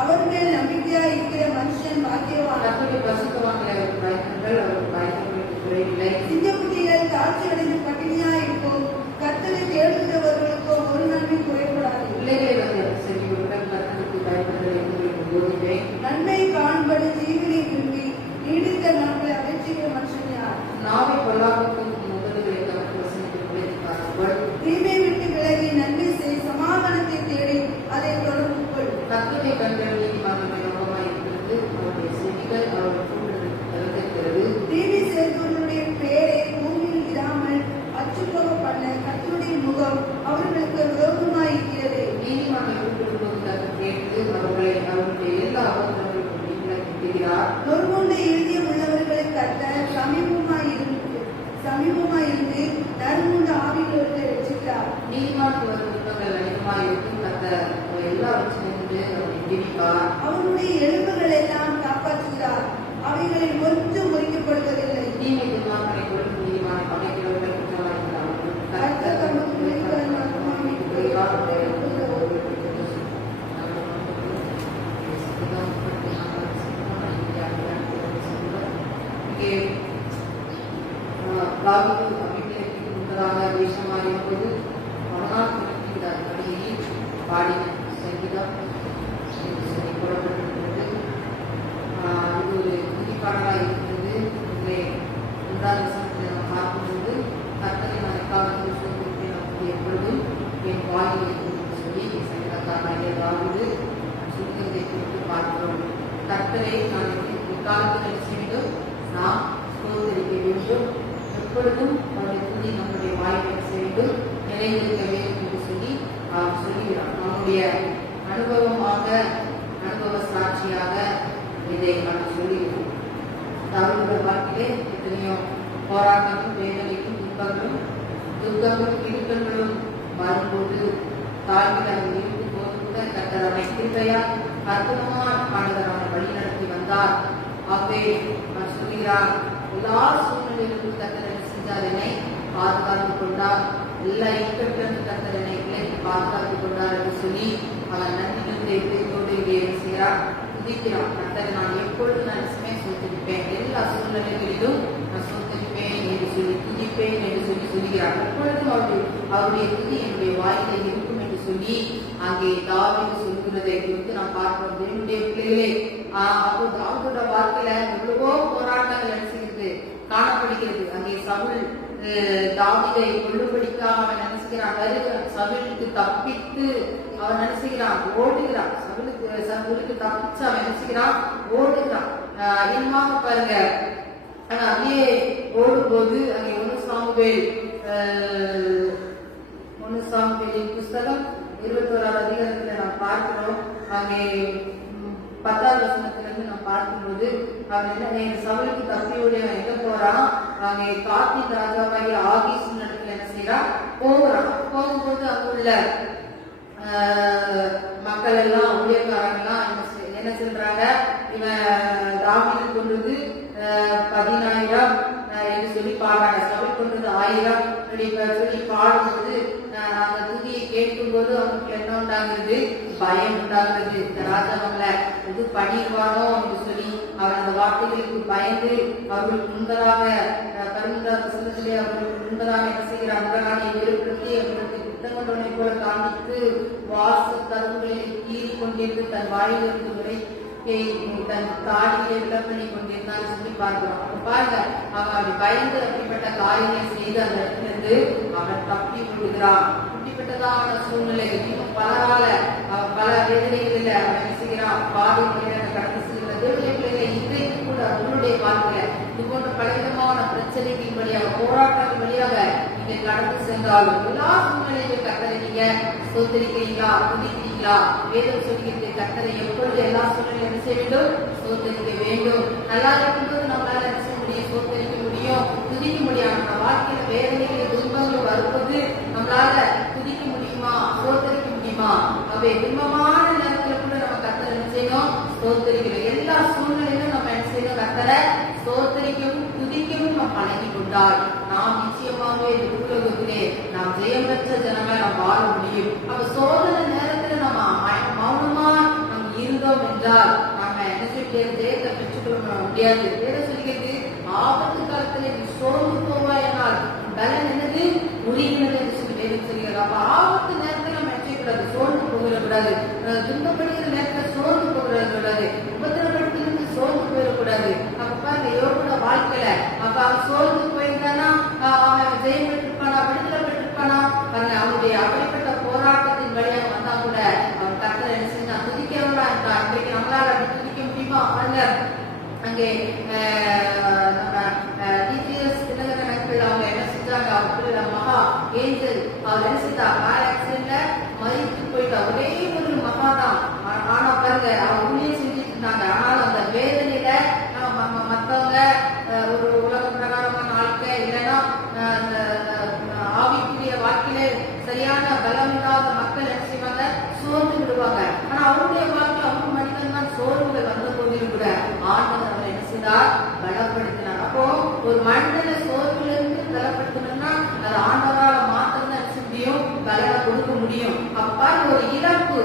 அவர் மேல் நம்பிக்கையாய் இருக்கிற மனுஷன் பாக்கியவான். கர்த்தருடைய பரிசுத்தவான்களை அவர் பயந்தார்கள், அவர் பயந்தவர்களுக்கு குறைவில்லை. சிங்கக்குட்டிகள் தாழ்ச்சி அடைந்து பட்டினியாய் இருக்கும், கர்த்தரை தேடுகிறவர்களுக்கோ ஒரு நன்மை குறைபடாது. பிள்ளைகளை வந்து செவியுடன் கர்த்தருக்கு பயப்படுதல் எங்களுக்கு போதுமே. நன்மை காண்பது ஜீவனை விரும்பி நீடித்த நாட்களை அகற்றுகிற மனுஷன் யார்? நாவை பொல்லாப்புக்கும் முதல்களை கர்த்தர் வசனத்தை விளைவித்தார்கள். தீமை விட்டு விலகி நன்மை செய், சமாதானத்தை தேடி அதை தொடர்பு கொள். கர்த்தரை கண்டல் நீதிமான்களை நம்பமாய் இருக்கிறது, அவருடைய செவிகள் அவருடைய கூடுதலுக்கு திறந்திருக்கிறது. தீமை செய்தவர்களுடைய பேரை பூமியில் இராமல் அச்சுப்போக பண்ண கர்த்தருடைய முகம் அவர்களுக்கு விரோதமாய் இருக்கிறது. நீதிமான்களை கூப்பிடும்போது கர்த்தர் கேட்டு அவர்களை அவருடைய எல்லா அவசரங்களுக்கும் நீங்களை திட்டுகிறார். நொறுங்குண்ட இருதயம் உள்ளவர்களை கர்த்தர் சமீபமாயிருந்து நறுங்குண்ட ஆவிகளோடு ரட்சிக்கிறார். நீதிமானுக்கு வரும் துன்பங்கள் அதிகமாக இருக்கும், கர்த்தர் எல்லாவற்றிலிருந்து அவரை விடுவிப்பார். அவருடைய எலும்புகள் எல்லாம் காப்பாற்றுகிறார், அவைகளில் ஒன்றும் முறிக்கப்படுவதில்லை. தீமை துன்மார்க்கனை கொடுக்கும் நீதிமானை பகைக்கிறவர்கள் குற்றவாளிகளாகும். கர்த்தர் தமக்கு விளைவுகளை ஆத்மாவின் தாவீது அபிமெலேக்குக்கு முன்னதாக தேசமாக இருப்பது அவனால் குறிப்பிட்ட அடியில் பாடின சங்கீதம் கூறப்பட்டிருக்கிறது. இது ஒரு குறிப்பாடலாக இருக்கிறது. இங்கே 1ஆம் வசனத்தில் நாம் பார்க்கும்போது கர்த்தரை நான் எக்காலத்தில் சோதிப்பேன், அப்படி எப்பொழுதும் என் வாயில் என்று சொல்லி சங்கீதக்காரனாகிய தாவீது சொல்கிறதை குறித்து பார்க்கிறோம். கர்த்தரை நான் எக்காலத்தில் என்ன செய்ய வேண்டும்? நாம் சோதரிக்க வேண்டும். எப்பொழுதும் அவருடைய துணி நம்முடைய வாய்ப்பை செய்து நிலைநிறுத்த வேண்டும் என்று சொல்லி சொல்கிறார். நம்முடைய அனுபவ சாட்சியாக இதை நாம் சொல்லுகிறோம். தாவீதுடைய வாழ்க்கையிலே எத்தனையோ போராட்டங்களும் வேதனைக்கும் துக்கங்களும் இடுக்கங்களும் வரும்போது தாவீது அதை இருக்கும் போது கூட கர்த்தர் அவனை கிருபையா அற்புதமான ஆண்டவர் வழி நடத்தி வந்தார். ஆகவே நான் சொல்கிறார், எல்லா சூழ்நிலையிலும் கர்த்தர் செஞ்சாரனை பாதுகாத்துக் கொண்டார், எல்லா இக்கட்டிலிருந்து கர்த்தர் என்னை விலக்கி பாதுகாத்துக் கொண்டார் என்று சொல்லி அவன் நன்றியிலிருந்து இதயத்தோடு இங்கே செய்கிறார், துதிக்கிறான். கர்த்தரை நான் எப்பொழுது நான் சோதரிப்பேன், எல்லா சூழ்நிலைகளிலும் நான் சோதரிப்பேன் என்று சொல்லி துதிப்பேன் என்று சொல்லி சொல்கிறார். எப்பொழுதும் அவருடைய துதி என்னுடைய வாயிலை இருக்கும் என்று சொல்லி அங்கே தாவீது சொல்கிறதை குறித்து நாம் பார்க்கிறோம். என்னுடைய பிள்ளைகளே, அப்போ தாவீதோட வாழ்க்கையில எவ்வளவோ போராட்டங்கள் நினைச்சுகிறது காணப்படுகிறது. அங்கே சவுல் தாவீதை கொல்லும்படிக்காக அவன் நினைச்சுக்கிறான், சவுலுக்கு தப்பித்து அவன் நினைச்சுக்கிறான், ஓடுகிறான். சவுலுக்கு தப்பிச்சு அவன் நினைச்சுக்கிறான், ஓடுகிறான். என்னமாக பாருங்க, அங்கே ஓடும்போது அங்கே 1 சாமுவேலின் புஸ்தகம் 21ஆம் அதிகாரத்துல நாம் பார்க்கிறோம். அங்கே 10ஆம் வசனத்திலிருந்து நாம் பார்க்கும்போது அவன் என்ன சவுலுக்கு தப்பியோடு எங்க போறான், அங்கே காத்தின் ராஜாவாகிய ஆகீஸ் இடத்துல என்ன செய்யறான், போகிறான். போகும்போது அங்குள்ள மக்கள் எல்லாம் ஊழியக்காரங்கெல்லாம் என்ன சொல்றாங்க, இவன் தாவீது கொண்டது 10,000 என்று சொல்லி பாடுறாங்க, சவுல் கொண்டது 1000 சொல்லி பாடும்போது அந்த துதியை கேட்கும் போது அவனுக்கு என்ன உண்டாகிறது, பயம் உண்டாகிறது. இந்த ராஜா அவங்களை இது பண்ணிடுவானோ என்று சொல்லி அவன் அந்த வார்த்தைகளுக்கு பயந்து அவர்களுக்கு முன்பதாக 11ஆம் வசனத்திலே அவர்களுக்கு முன்பதாக என்ன செய்கிறார், முரணானை ஏற்படுத்தி அவர்களுக்கு குற்றங்கொண்டவனை போல காண்பித்து வாச கதவுகளை கீறி கொண்டிருந்து தன் வாயிலிருந்து முறை தன் தாடியை விளப்பணி கொண்டிருந்தான் சொல்லி பார்க்கிறோம். பாருங்க, அவன் அப்படி பயந்து அப்படிப்பட்ட காரியங்களை செய்து அந்த இடத்திலிருந்து அவன் தப்பி விடுகிறான். இப்படிப்பட்டதான சூழ்நிலைகள் இன்னும் பல வேதனைகளில் அவன் என்ன செய்கிறான், பாதை முறையாக கடந்து செல்கிறது. இன்றைக்கு கூட அவர்களுடைய வாழ்க்கையில இது போன்ற பலவிதமான பிரச்சனைகளின் வழியாக போராட்டங்கள் வழியாக நீங்க கடந்து சென்றாலும் எல்லா சூழ்நிலையிலும் கர்த்தரை நீங்க சோதரிக்கிறீங்களா, துதிக்கிறீங்களா? வேதம் சொல்லிக்கிறது, கர்த்தரை எப்பொழுது எல்லா சூழ்நிலையும் என்ன செய்ய வேண்டும், சோதரிக்க வேண்டும். நல்லா இருக்கும்போது நம்மளால என்ன செய்ய முடியும், சோதரிக்க முடியும், துதிக்க முடியும். நம்ம வாழ்க்கையில வேதனைகள் துன்பங்கள் வரும்போது நம்மளால துதிக்க முடியுமா, சோதரிக்க முடியுமா? அவை துன்பமான நேரத்துல கூட நம்ம கர்த்தரை என்ன செய்யணும், சோதரிக்கணும். எல்லா சூழ்நிலையிலும் நம்ம என்ன செய்யணும், கர்த்தரை சோதரிக்கவும் துதிக்கவும் நாம் பழகி கொண்டால் நாம் நிச்சயமாகவே இந்த உலகத்திலே நாம் ஜெயம் பெற்ற ஜனங்களை நாம் வாழ முடியும். அப்ப சோதனை நேரத்துல நம்ம மௌனமா நம்ம இருந்தா இருந்தோம் என்றால் நாம என்ன செய்ய ஜெயத்தை பெற்றுக்கொள்ள முடியாது. வேதம் சொல்கிறது, ஆபத்து காலத்துல நீ சோர்ந்து போவாயனால் பலன் என்னது முடிகிறது என்று சொல்லி வேதம் சொல்கிறது. அப்ப ஆபத்து நேரத்தில் நம்ம என்ன செய்யக்கூடாது, சோர்ந்து போயிடக்கூடாது. துன்பப்படுகிற நேரத்தில் சோர்ந்து போயிடக்கூடாது. உபத்திரப்படுத்திலிருந்து சோர்ந்து போயிடக்கூடாது. அப்ப பாருங்க யோகோட வாழ்க்கையில அப்ப அவன் சோர்ந்து போயிருந்தானா அவன் ஜெயம் பெற்றிருப்பானா, விடுதலை பெற்றிருப்பானா? பாருங்க அவனுடைய அப்படிப்பட்ட போராட்டத்தின் வழியாக வந்தா கூட அவன் கர்த்தரை என்ன செஞ்சான், துதிக்கிறவனா இருந்தான். இன்றைக்கு நம்மளால அப்படி துதிக்க முடியுமா? பாருங்க அங்கே டிஜிஎஸ் தினகரன் அவங்க என்ன செஞ்சாங்க, அவங்க மகா ஏஞ்சல் அவர் என்ன செஞ்சா, கார் ஆக்சிடென்ட்ல மறித்து போயிட்டா. ஒரே ஒரு மகா தான். ஆனா பாருங்க அவங்க உண்மையை செஞ்சுட்டு இருந்தாங்க. ஆனாலும் அந்த வேதனையில மற்றவங்க ஒரு உலக பிரகாரமான வாழ்க்கை இல்லைன்னா ஆவிக்குரிய வாழ்க்கையில சரியான பலம் இல்லாத மக்கள் என்ன செய்வாங்க, சோர்ந்து விடுவாங்க. ஆனா அவருடைய வாழ்க்கை அவங்க மனிதன் தான் சோர்வுகள் வந்த போதிலும் கூட ஆண்டவர் அவரை என்ன செய்தார், பலப்படுத்தினார். அப்போ ஒரு மனிதனை சோர்விலிருந்து பலப்படுத்தணும்னா அது ஆண்டவரால மாத்திரம் தான் என்ன முடியும், பலனை கொடுக்க முடியும். அப்பா ஒரு இழப்பு,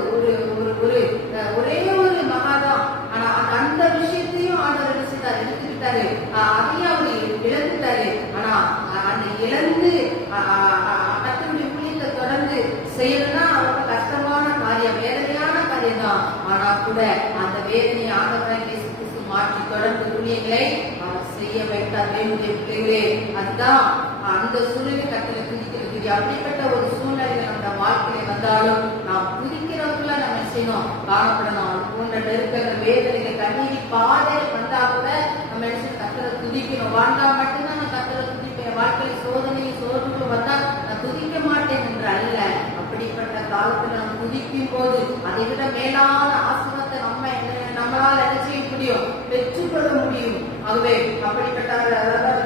ஒரே ஒரு மகாதான். ஆனா அந்த விஷயத்தையும் ஆண்டவர் என்ன செய்தார், எடுத்துக்கிட்டாரு. அதையும் அவர் இழந்துட்டாரு. ஆனா அந்த இழந்து கர்த்தருடைய ஊழியத்தை தொடர்ந்து செய்யணும்னா அவருக்கு கஷ்டமான காரியம், வேதனையான காரியம் தான். ஆனா கூட அந்த வேதனையை ஆண்டவராக இயேசு கிறிஸ்து மாற்றி தொடர்ந்து ஊழியங்களை அவர் செய்ய வைத்தார். பிள்ளைகளே, அதுதான் அந்த சூழ்நிலை கர்த்தரை துதிக்கிறது. அப்படிப்பட்ட ஒரு சூழ்நிலையில நம்ம வாழ்க்கையில வந்தாலும் நாம் துதிக்கிறவங்கள நம்ம செய்யணும், காணப்படணும். அது போன்ற நெருக்கங்கள், வேதனைகள், கண்ணீரி பாதையில் வந்தா கூட நம்ம நினைச்சு கர்த்தரை துதிக்கணும். வாழ்ந்தா மட்டும்தான் நான் கர்த்தரை துதிப்பேன். வாழ்க்கையில சோதனை சோர்வுகள் வந்தா நான் துதிக்க மாட்டேன் என்று அல்ல. அப்படிப்பட்ட காலத்துல நம்ம துதிக்கும் போது அதை விட மேலான ஆசீர்வாதத்தை நம்மளால என்ன செய்ய முடியும், பெற்றுக்கொள்ள முடியும். ஆகவே அப்படிப்பட்ட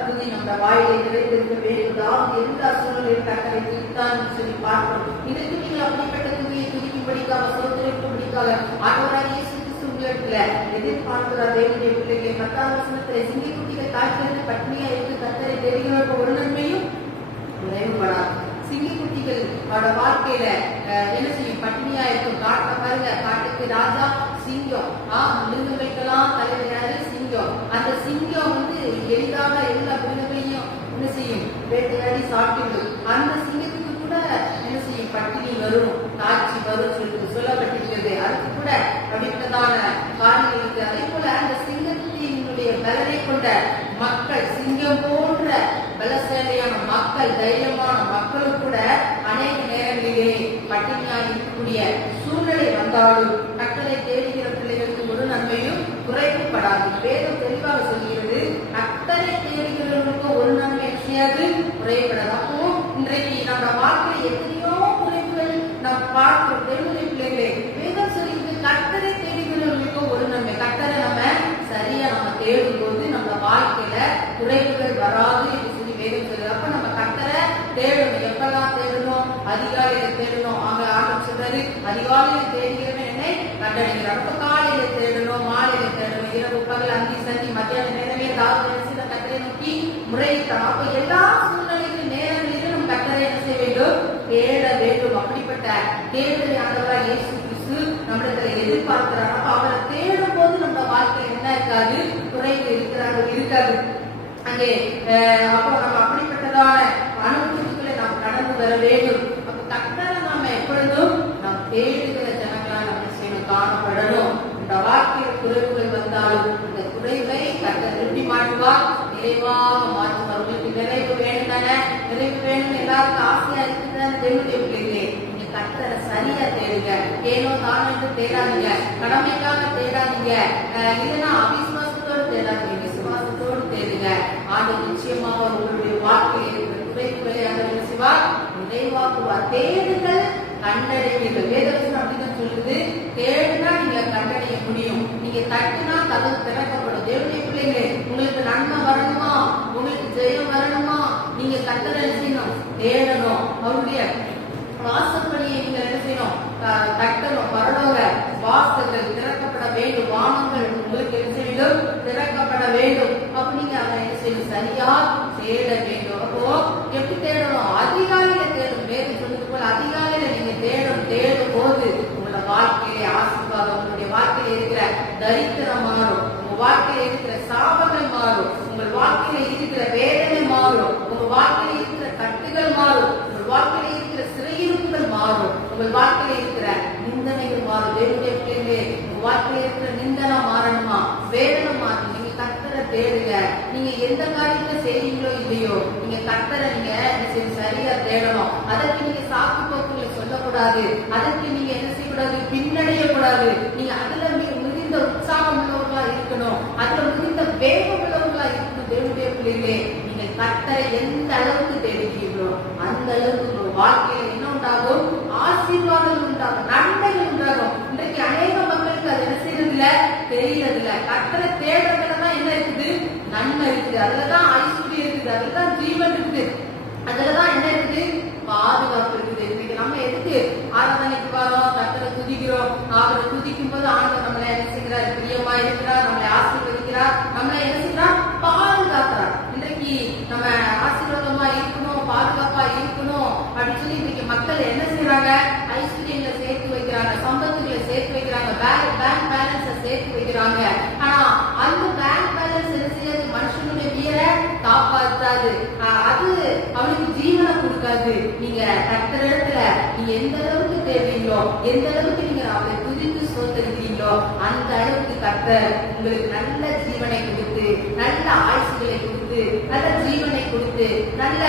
துதி நம்ம வாயிலை நிறைந்திருக்க வேண்டும். எல்லா சூழ்நிலையும் கர்த்தரை துதித்தான் சொல்லி பார்க்கிறோம். இதற்கு நீங்கள் அப்படிப்பட்ட துதியை துதிக்கும்படிக்காக, சோதனைக்கும்படிக்காக ஆண்டவராகிய இயேசு கிறிஸ்து உங்களிடத்துல எதிர்பார்க்கிறார். தேவனுடைய பிள்ளைகளை 10ஆம் வசனத்துல சிங்கக்குட்டிகள் தாய்ப்பிலிருந்து பட்னியா இருந்து கர்த்தரை தேடுகிறவர்கள் ஒரு நன்மையும் நிறைவுபடாது. சிங்கக்குட்டிகள் அவரோட வாழ்க்கையில என்ன செய்யும், பட்டினியா இருக்கும். காட்டை பாருங்க, காட்டுக்கு ராஜா சிங்கம், மிருகங்களுக்கெல்லாம் தலைவர் யாரு, சிங்கம். அந்த சிங்கம் எளிதாக எல்லா மிருகங்களையும் என்ன செய்யும், வேட்டையாடி சாப்பிடும். அந்த சிங்கத்துக்கு கூட என்ன செய்யும், பட்டினி வரும், காட்சி வரும் சொல்லப்பட்டிருக்கிறது. அதுக்கு கூட அப்படிப்பட்டதான காரியங்கள் இருக்கு. அதே போல அந்த சிங்கத்தினுடைய பலனை கொண்ட மக்கள், சிங்கம் போன்ற பலசாலியான மக்கள், தைரியமான மக்களும் கூட அநேக நேரங்களிலே பட்டினியாக இருக்கக்கூடிய சூழ்நிலை வந்தாலும் கர்த்தரை தேடுகிற பிள்ளைகளுக்கு ஒரு நன்மையும் குறைவுபடாது. வேதம் தெளிவாக சொல்கிறது, கர்த்தரை தேடுகிறவர்களுக்கு ஒரு நன்மை செய்யாது, குறைவுபடாது. அப்போ இன்றைக்கு நம்ம வாழ்க்கையில் எத்தனையோ குறைவுகள் நாம் பார்க்கிறோம். தேவனுடைய பிள்ளைகளே, வேதம் சொல்கிறது கர்த்தரை தேடுகிறவர்களுக்கு ஒரு நன்மை. கர்த்தரை நம்ம சரியா நம்ம தேடும் போது நம்ம வாழ்க்கையில குறைவுகள் வராது என்று சொல்லி வேதம் சொல்லுது. அப்ப நம்ம கர்த்தரை தேடணும். எப்பெல்லாம் தேடணும், அதிகாலையில தேடணும். ஆண்டவர் சொல்றாரு, அதிகாலையில தேடுகிறவன் என்னை கண்டடைகிறார். அப்ப காலையில தேடணும், மாலையில தேடணும், இரவு பகல் அந்தி சந்தி மத்தியான நேரமே தாவர கர்த்தரை நோக்கி முறையிட்டான். அப்ப எல்லா சூழ்நிலைகளின் நேரங்களிலும் நம்ம கர்த்தரை என்ன செய்ய வேண்டும், தேட வேண்டும். அப்படிப்பட்ட தேடுதலை ஆண்டவராகிய இயேசு கிறிஸ்து நம்மிடத்துல எதிர்பார்க்கிறார். அப்ப அவரை தேடும் போது நம்ம வாழ்க்கையில் என்ன இருக்காது, குறைவு இருக்காது. அங்கே அப்போ நம்ம அப்படிப்பட்டதான அனுபவத்துக்குள்ள நாம் கடந்து வர வேண்டும். அப்ப கர்த்தரை நாம எப்பொழுதும் நாம் தேடுகிற ஜனங்களா நம்ம செய்யணும், காணப்படணும். இந்த வாழ்க்கையில குறைவுகள் வந்தாலும் இந்த குறைவை கர்த்தர் திருப்பி மாற்றுவார், நிறைவாக மாற்றுவார். உங்களுக்கு நிறைவு வேணும் தானே, நிறைவு வேணும் எல்லாருக்கும் ஆசையா இருக்குதான தேவனுடைய பிள்ளைகளே, நீங்க கர்த்தரை சரியா தேடுங்க. ஏனோ தானோ என்று தேடாதீங்க, கடமைக்காக தேடாதீங்க, இல்லைன்னா அவிசுவாசத்தோடு தேடாதீங்க, விசுவாசத்தோடு தேடுங்க. ஆண்டவர் நிச்சயமாக உங்களுடைய வாழ்க்கையில் இருக்கிற குறைவுகளை அவர் செய்வார், நிறைவாக்குவார். தேடுங்கள், கண்டடைவீர்கள். வேதவசனம் அப்படிதான் சொல்லுது, தேடுனா நீங்க கண்டடைய முடியும். நீங்க தட்டுனா கதவு திறக்கப்படும். தேவனுடைய பிள்ளைகளே, உங்களுக்கு நன்மை வரணுமா, உங்களுக்கு ஜெயம் வரணுமா, நீங்க கர்த்தரை செய்யணும், தேடணும். அவருடைய வாசப்படியை நீங்க என்ன செய்யணும், தட்டணும். பரலோக வாசல்கள் திறக்கப்பட வேண்டும், வானங்கள் உங்களுக்கு என்ன செய்யும், திறக்கப்பட வேண்டும். அப்ப நீங்க அதை என்ன செய்யணும், சரியா தேட வேண்டும். அப்போ எப்படி தேடணும், அதிகாலையில தேடும். வேறு சொல்றது போல அதிகாலையில நீங்க தேடும் போது உங்களோட வாழ்க்கையிலே ஆசீர்வாதம், உங்களுடைய வாழ்க்கையில வாழ்க்கையில இருக்கிற தரித்திரம் மாறும், உங்க வாழ்க்கையில இருக்கிற சாபங்கள் மாறும், உங்கள் வாழ்க்கையில இருக்கிற வேதனை மாறும், உங்க வாழ்க்கையில இருக்கிற கட்டுகள் மாறும், உங்கள் வாழ்க்கையில இருக்கிற சிறையிருப்புகள் மாறும், உங்கள் வாழ்க்கையில இருக்கிற நிந்தனைகள் மாறும். தேவனுடைய பிள்ளைகளே, உங்க வாழ்க்கையில இருக்கிற நிந்தனை மாறணுமா, வேதனை மாறணும். நீங்க கர்த்தரை தேடுங்க. நீங்க எந்த காரியத்தை செய்றீங்களோ இல்லையோ, நீங்க கர்த்தரை நீங்க சரியா தேடணும். அதற்கு நீங்க சாக்கு போக்குகளை சொல்லக்கூடாது, அதற்கு நீங்க என்ன செய்யக்கூடாது, பின்னடைய கூடாது. நீங்க அதுல மிகுந்த உற்சாகம் உள்ளவர்களா இருக்கணும், அதுல மிகுந்த வேகம் உள்ளவர்களா இருக்கணும். தேவனுடைய பிள்ளைகளே, நீங்க கர்த்தரை எந்த அளவுக்கு தேடுகிறீர்களோ அந்த அளவுக்கு உங்க வாழ்க்கையில என்ன உண்டாகும், ஆசீர்வாதங்கள் உண்டாகும், நன்மைகள் உண்டாகும். இன்றைக்கு அநேக மக்களுக்கு அது என்ன செய்யறதில்ல, தெரியறதில்ல. கர்த்தரை தேடுறதுலதான் என்ன இருக்குது, நன்மை இருக்குது, அதுலதான் ஐஸ்வர்யம் இருக்குது, அதுலதான் ஜீவன் இருக்குது, அதுலதான் என்ன இருக்குது, பாதுகாப்பு இருக்குது. இன்னைக்கு நம்ம எதுக்கு ஆராதனைக்கு வரோம், கர்த்தரை துதிக்கிறோம். அவரை துதிக்கும் போது ஆண்டவர் நம்மளை என்ன செய்கிறார், பிரியமா இருக்கிறார், நம்மளை ஆசீர்வதிக்கிறார், நம்மளை என்ன செய்கிறார், பாதுகாக்கிறார். இன்றைக்கு நம்ம ஆசீர்வாதமா இருக்கணும், பாதுகாப்பா இருக்கணும் அப்படின்னு சொல்லி இன்னைக்கு மக்கள் என்ன செய்யறாங்க, ஐஸ்வர்யங்களை சேர்த்து வைக்கிறாங்க, சம்பத்துகளை சேர்த்து வைக்கிறாங்க, பேங்க் பேலன்ஸை சேர்த்து வைக்கிறாங்க. ஆனா அந்த பேங்க் பேலன்ஸ் என்ன செய்யாது, மனுஷனுடைய உயிரை காப்பாற்றாது, அது அவனுக்கு ஜீவனை கொடுக்காது. நீங்க கர்த்தரிடத்துல நீங்க எந்த அளவுக்கு தேடுறீங்களோ, எந்த அளவுக்கு நீங்க அவரை துதித்து சோதரிக்கிறீங்களோ அந்த அளவுக்கு கர்த்தர் உங்களுக்கு நல்ல ஜீவனை கொடுத்து, நல்ல ஆயுசுகளை கொடுத்து, நல்ல ஜீவனை கொடுத்து, நல்ல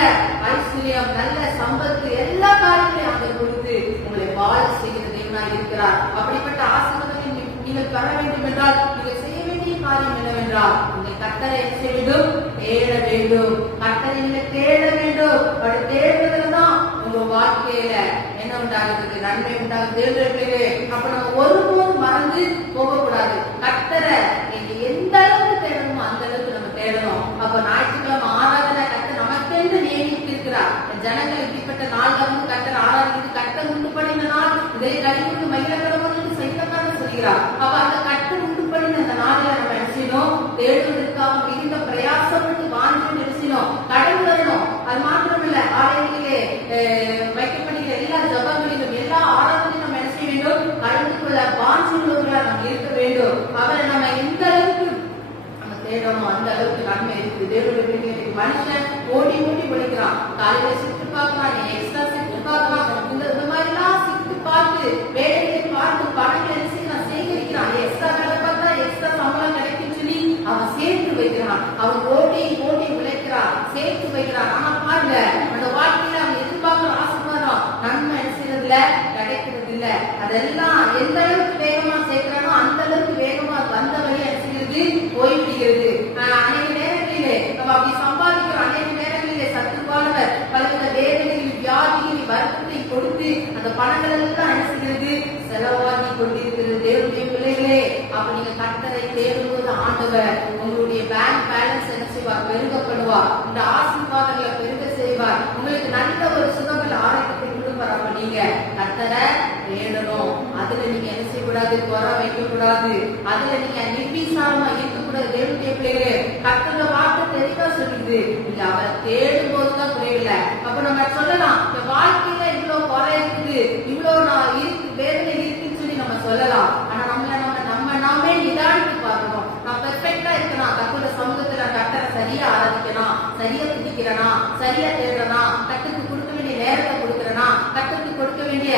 ஐஸ்வர்யம், நல்ல சம்பத்து, எல்லா காரியங்களையும் அவர் கொடுத்து உங்களை வாழ செய்கிற தேவனா இருக்கிறார். அப்படிப்பட்ட ஆசீர்வாதங்களை நீங்கள் பெற வேண்டும் என்றால் நீங்கள் செய்ய வேண்டிய காரியம் என்னவென்றால், நீங்கள் கர்த்தரை செய்ய வேண்டும், தேட வேண்டும். கர்த்தரை நீங்கள் தேட வேண்டும். அப்படி தேடுறதுலதான் உங்க வாழ்க்கையில என்ன உண்டாகுது, நன்மை உண்டாகுது. தேடுறதுக்கு அப்ப நம்ம ஒருபோதும் மறந்து போகக்கூடாது. கர்த்தரை நீங்க எந்த அளவுக்கு தேடணுமோ அந்த அளவுக்கு நம்ம தேடணும். அப்ப ஞாயிற்றுக்கிழமை ஆராதனை கர்த்தர் நமக்கென்று நியமித்து இருக்கிறார். ஜனங்கள் இப்படிப்பட்ட நாள் வந்து கர்த்தர் ஆராதித்து கர்த்தர் உண்டு பண்ணின நாள், இதை கழிவுக்கு மகிழக்கடவுள் சைத்தக்காரன் சொல்கிறார். அப்ப அந்த கர்த்தர் உண்டு பண்ணின அந்த நாளில நம்ம நினைச்சினோம், தேடுவதற்காக மிகுந்த பிரயாசப்பட்டு வாழ்ந்து நினைச்சினோம், கடந்து வரணும். அது மாத்திரமில்ல, ஆலயங்களிலே வைக்கப்படுகிற எல்லா ஜபங்களிலும் எல்லா ஆராதனையும் நம்ம என்ன செய்ய வேண்டும், கலந்து கொள்ள வாஞ்சியுள்ளவர்களாக நம்ம இருக்க வேண்டும். அவரை நம்ம எந்த அளவுக்கு தேடணும் அந்த அளவுக்கு நன்மை இருக்குது. தேவனுடைய மனுஷன் ஓடி ஓடி ஒழிக்கிறான், காலையில சிட்டு பார்க்கலாம், எக்ஸ்ட்ரா சிட்டு பார்க்கலாம், இந்த மாதிரி எல்லாம் சிட்டு பார்த்து வேலையை பார்த்து பணங்களை சேகரிக்கிறான். எக்ஸ்ட்ரா வேலை பார்த்தா எக்ஸ்ட்ரா சம்பளம் கிடைக்கும் சொல்லி அவன் சேர்த்து வைக்கிறான். அவன் ஓடி ஓடி உழைக்கிறான், சேர்த்து வைக்கிறான். ஆனா பாருங்க, அந்த வாழ்க்கையில அவன் எதிர்பார்க்கிற ஆசீர்வாதம் நன்மை செய்யறதுல கிடைக்கிறது இல்ல. அதெல்லாம் எந்த அளவுக்கு வேகமா சேர்க்கிறானோ அந்த அளவுக்கு வேகமா வந்த வழி செய்கிறது போய்விடுகிறது. அநேக நேரங்களிலே நம்ம அப்படி சம்பாதிக்கிறோம், அநேக நேரங்களிலே சத்துருவானவர் பலவித வேதனைகள், வியாதிகளை, வருத்தத்தை கொடுத்து அந்த பணங்கள் எல்லாம் என்ன செய்கிறது, செலவாகி கொண்டிருக்கிறது. தேவனுடைய பிள்ளைகளே, அப்ப நீங்க கர்த்தரை தேடும்போது ஆண்டவர் உங்களுடைய பேங்க் பேலன்ஸ் என்ன செய்வார், பெருகப்படுவார். இந்த ஆசீர்வாதங்களை பெருக செய்வார். உங்களுக்கு நல்ல ஒரு சுகங்கள் ஆரோக்கியத்தை கொடுப்பார். அப்ப நீங்க கர்த்தரை தேடணும். அதுல நீங்க என்ன செய்யக்கூடாது, குறை வைக்க கூடாது, அதுல நீங்க நிர்விசாரமா இருக்கக்கூடாது. தேவனுடைய பிள்ளைகளே, கர்த்தரோட வார்த்தை தெளிவா சொல்லுது, நீங்க அவரை தேடும் போதுதான் குறையில்லை. அப்ப நம்ம சொல்லலாம், இந்த வாழ்க்கையில இவ்வளவு குறை இருக்குது, இவ்வளவு நான் இருக்கு வேதனை இருக்குன்னு சொல்லி நம்ம சொல்லலாம். ஆனா நாமே நிதானித்து பார்க்கணும். நான் பெர்ஃபெக்டா இருக்கணும், கர்த்தரோட சமூகத்துல கர்த்தரை சரியா ஆராதிக்கணும், சரியா துதிக்கிறனா, சரியா தேடுறனா, கர்த்தருக்கு கொடுக்க வேண்டிய நேரத்தை கொடுக்கிறனா, கர்த்தருக்கு கொடுக்க வேண்டிய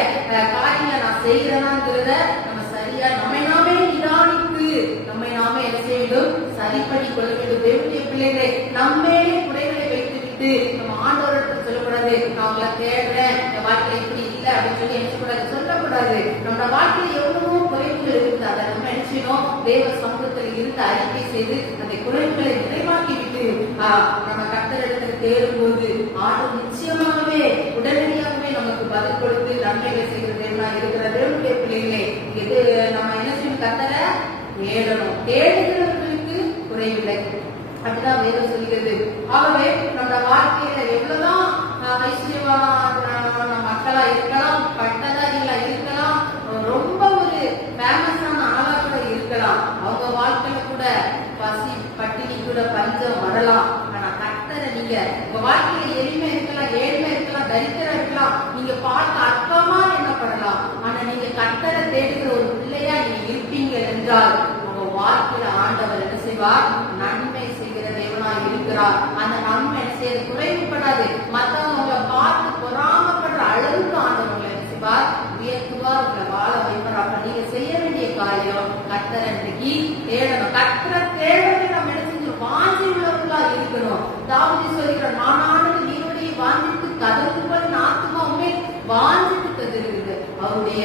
காரியங்களை நான் செய்கிறேனாங்கிறத நம்ம சரியா நம்மை நாமே நிதானித்து நம்மை நாமே என்ன செய்ய வேண்டும், சரி பண்ணி கொள்ள வேண்டும். தேவனுடைய பிள்ளைகளை நம்மேலே குறைகளை வைத்து விட்டு நம்ம ஆண்டவரிடத்தில் சொல்லக்கூடாது, நான் உங்களை தேடுறேன், என் வாழ்க்கையில இப்படி இல்லை அப்படின்னு சொல்லி நினைச்சக்கூடாது, சொல்லக்கூடாது. நம்ம வாழ்க்கையில எவ்வளவோ குறைவுகள் இருக்குது, அதை நம்ம நினைச்சிடும் தேவ சமூகத்தில் இருந்து அறிக்கை செய்து அந்த குறைவுகளை நிறைவாக்கி விட்டு நம்ம கர்த்தரிடத்தில் தேடும்போது ஆண்டவர் நிச்சயமாகவே உடனடியாகவே நமக்கு பதில் கொடுத்து நன்மைகளை செய்கிற தேவனா இருக்கிற தேவனுடைய பிள்ளைகளே, இது நம்ம என்ன செய்யணும், கர்த்தரை தேடணும். தேடுகிறவர்களுக்கு குறைவில்லை, அப்படிதான் வேதம் சொல்கிறது. ஆகவே நம்ம வாழ்க்கையில எவ்வளவுதான் ஐஸ்வர்யமான மக்களா இருக்கலாம், பட்டதாரிகளா இருக்கலாம், ரொம்ப ஒரு ஃபேமஸான ஆளா கூட இருக்கலாம், அவங்க வாழ்க்கையில கூட பசி பட்டினி கூட பஞ்சம் வரலாம். ஆனா கர்த்தரை நீங்க உங்க வாழ்க்கையில எளிமை இருக்கலாம், ஏழ்மை இருக்கலாம், தரித்திரம் இருக்கலாம், நீங்க பார்த்து அற்பமா எண்ணப்படலாம். ஆனா நீங்க கர்த்தரை தேடுகிற ஒரு பிள்ளையா நீங்க இருப்பீங்க என்றால் என்றால் உங்க வாழ்க்கையில ஆண்டவர் என்ன செய்வார்? நன்மை செய்கிற தேவனாய் இருக்கிறார். அந்த நன்மை என்ன செய்ய குறைவுபடாது. மற்றவங்க பார்த்து பொறாமப்படுற அளவுக்கு ஆண்டவர்களை என்ன செய்வார்? உயர்த்துவார், உங்களை வாழ வைப்பார். அப்ப நீங்க செய்ய வேண்டிய காரியம் கர்த்தரை இன்னைக்கு தேடணும். கர்த்தரை தேடவே நம்ம என்ன செஞ்சோம்? வாஞ்சி உள்ளவர்களா இருக்கணும். தாவீது சொல்கிறார், நானானது நீருடைய வாஞ்சித்து கதறுபடி ஆத்துமாவுமே வாஞ்சித்து கதறுகிறது. அவருடைய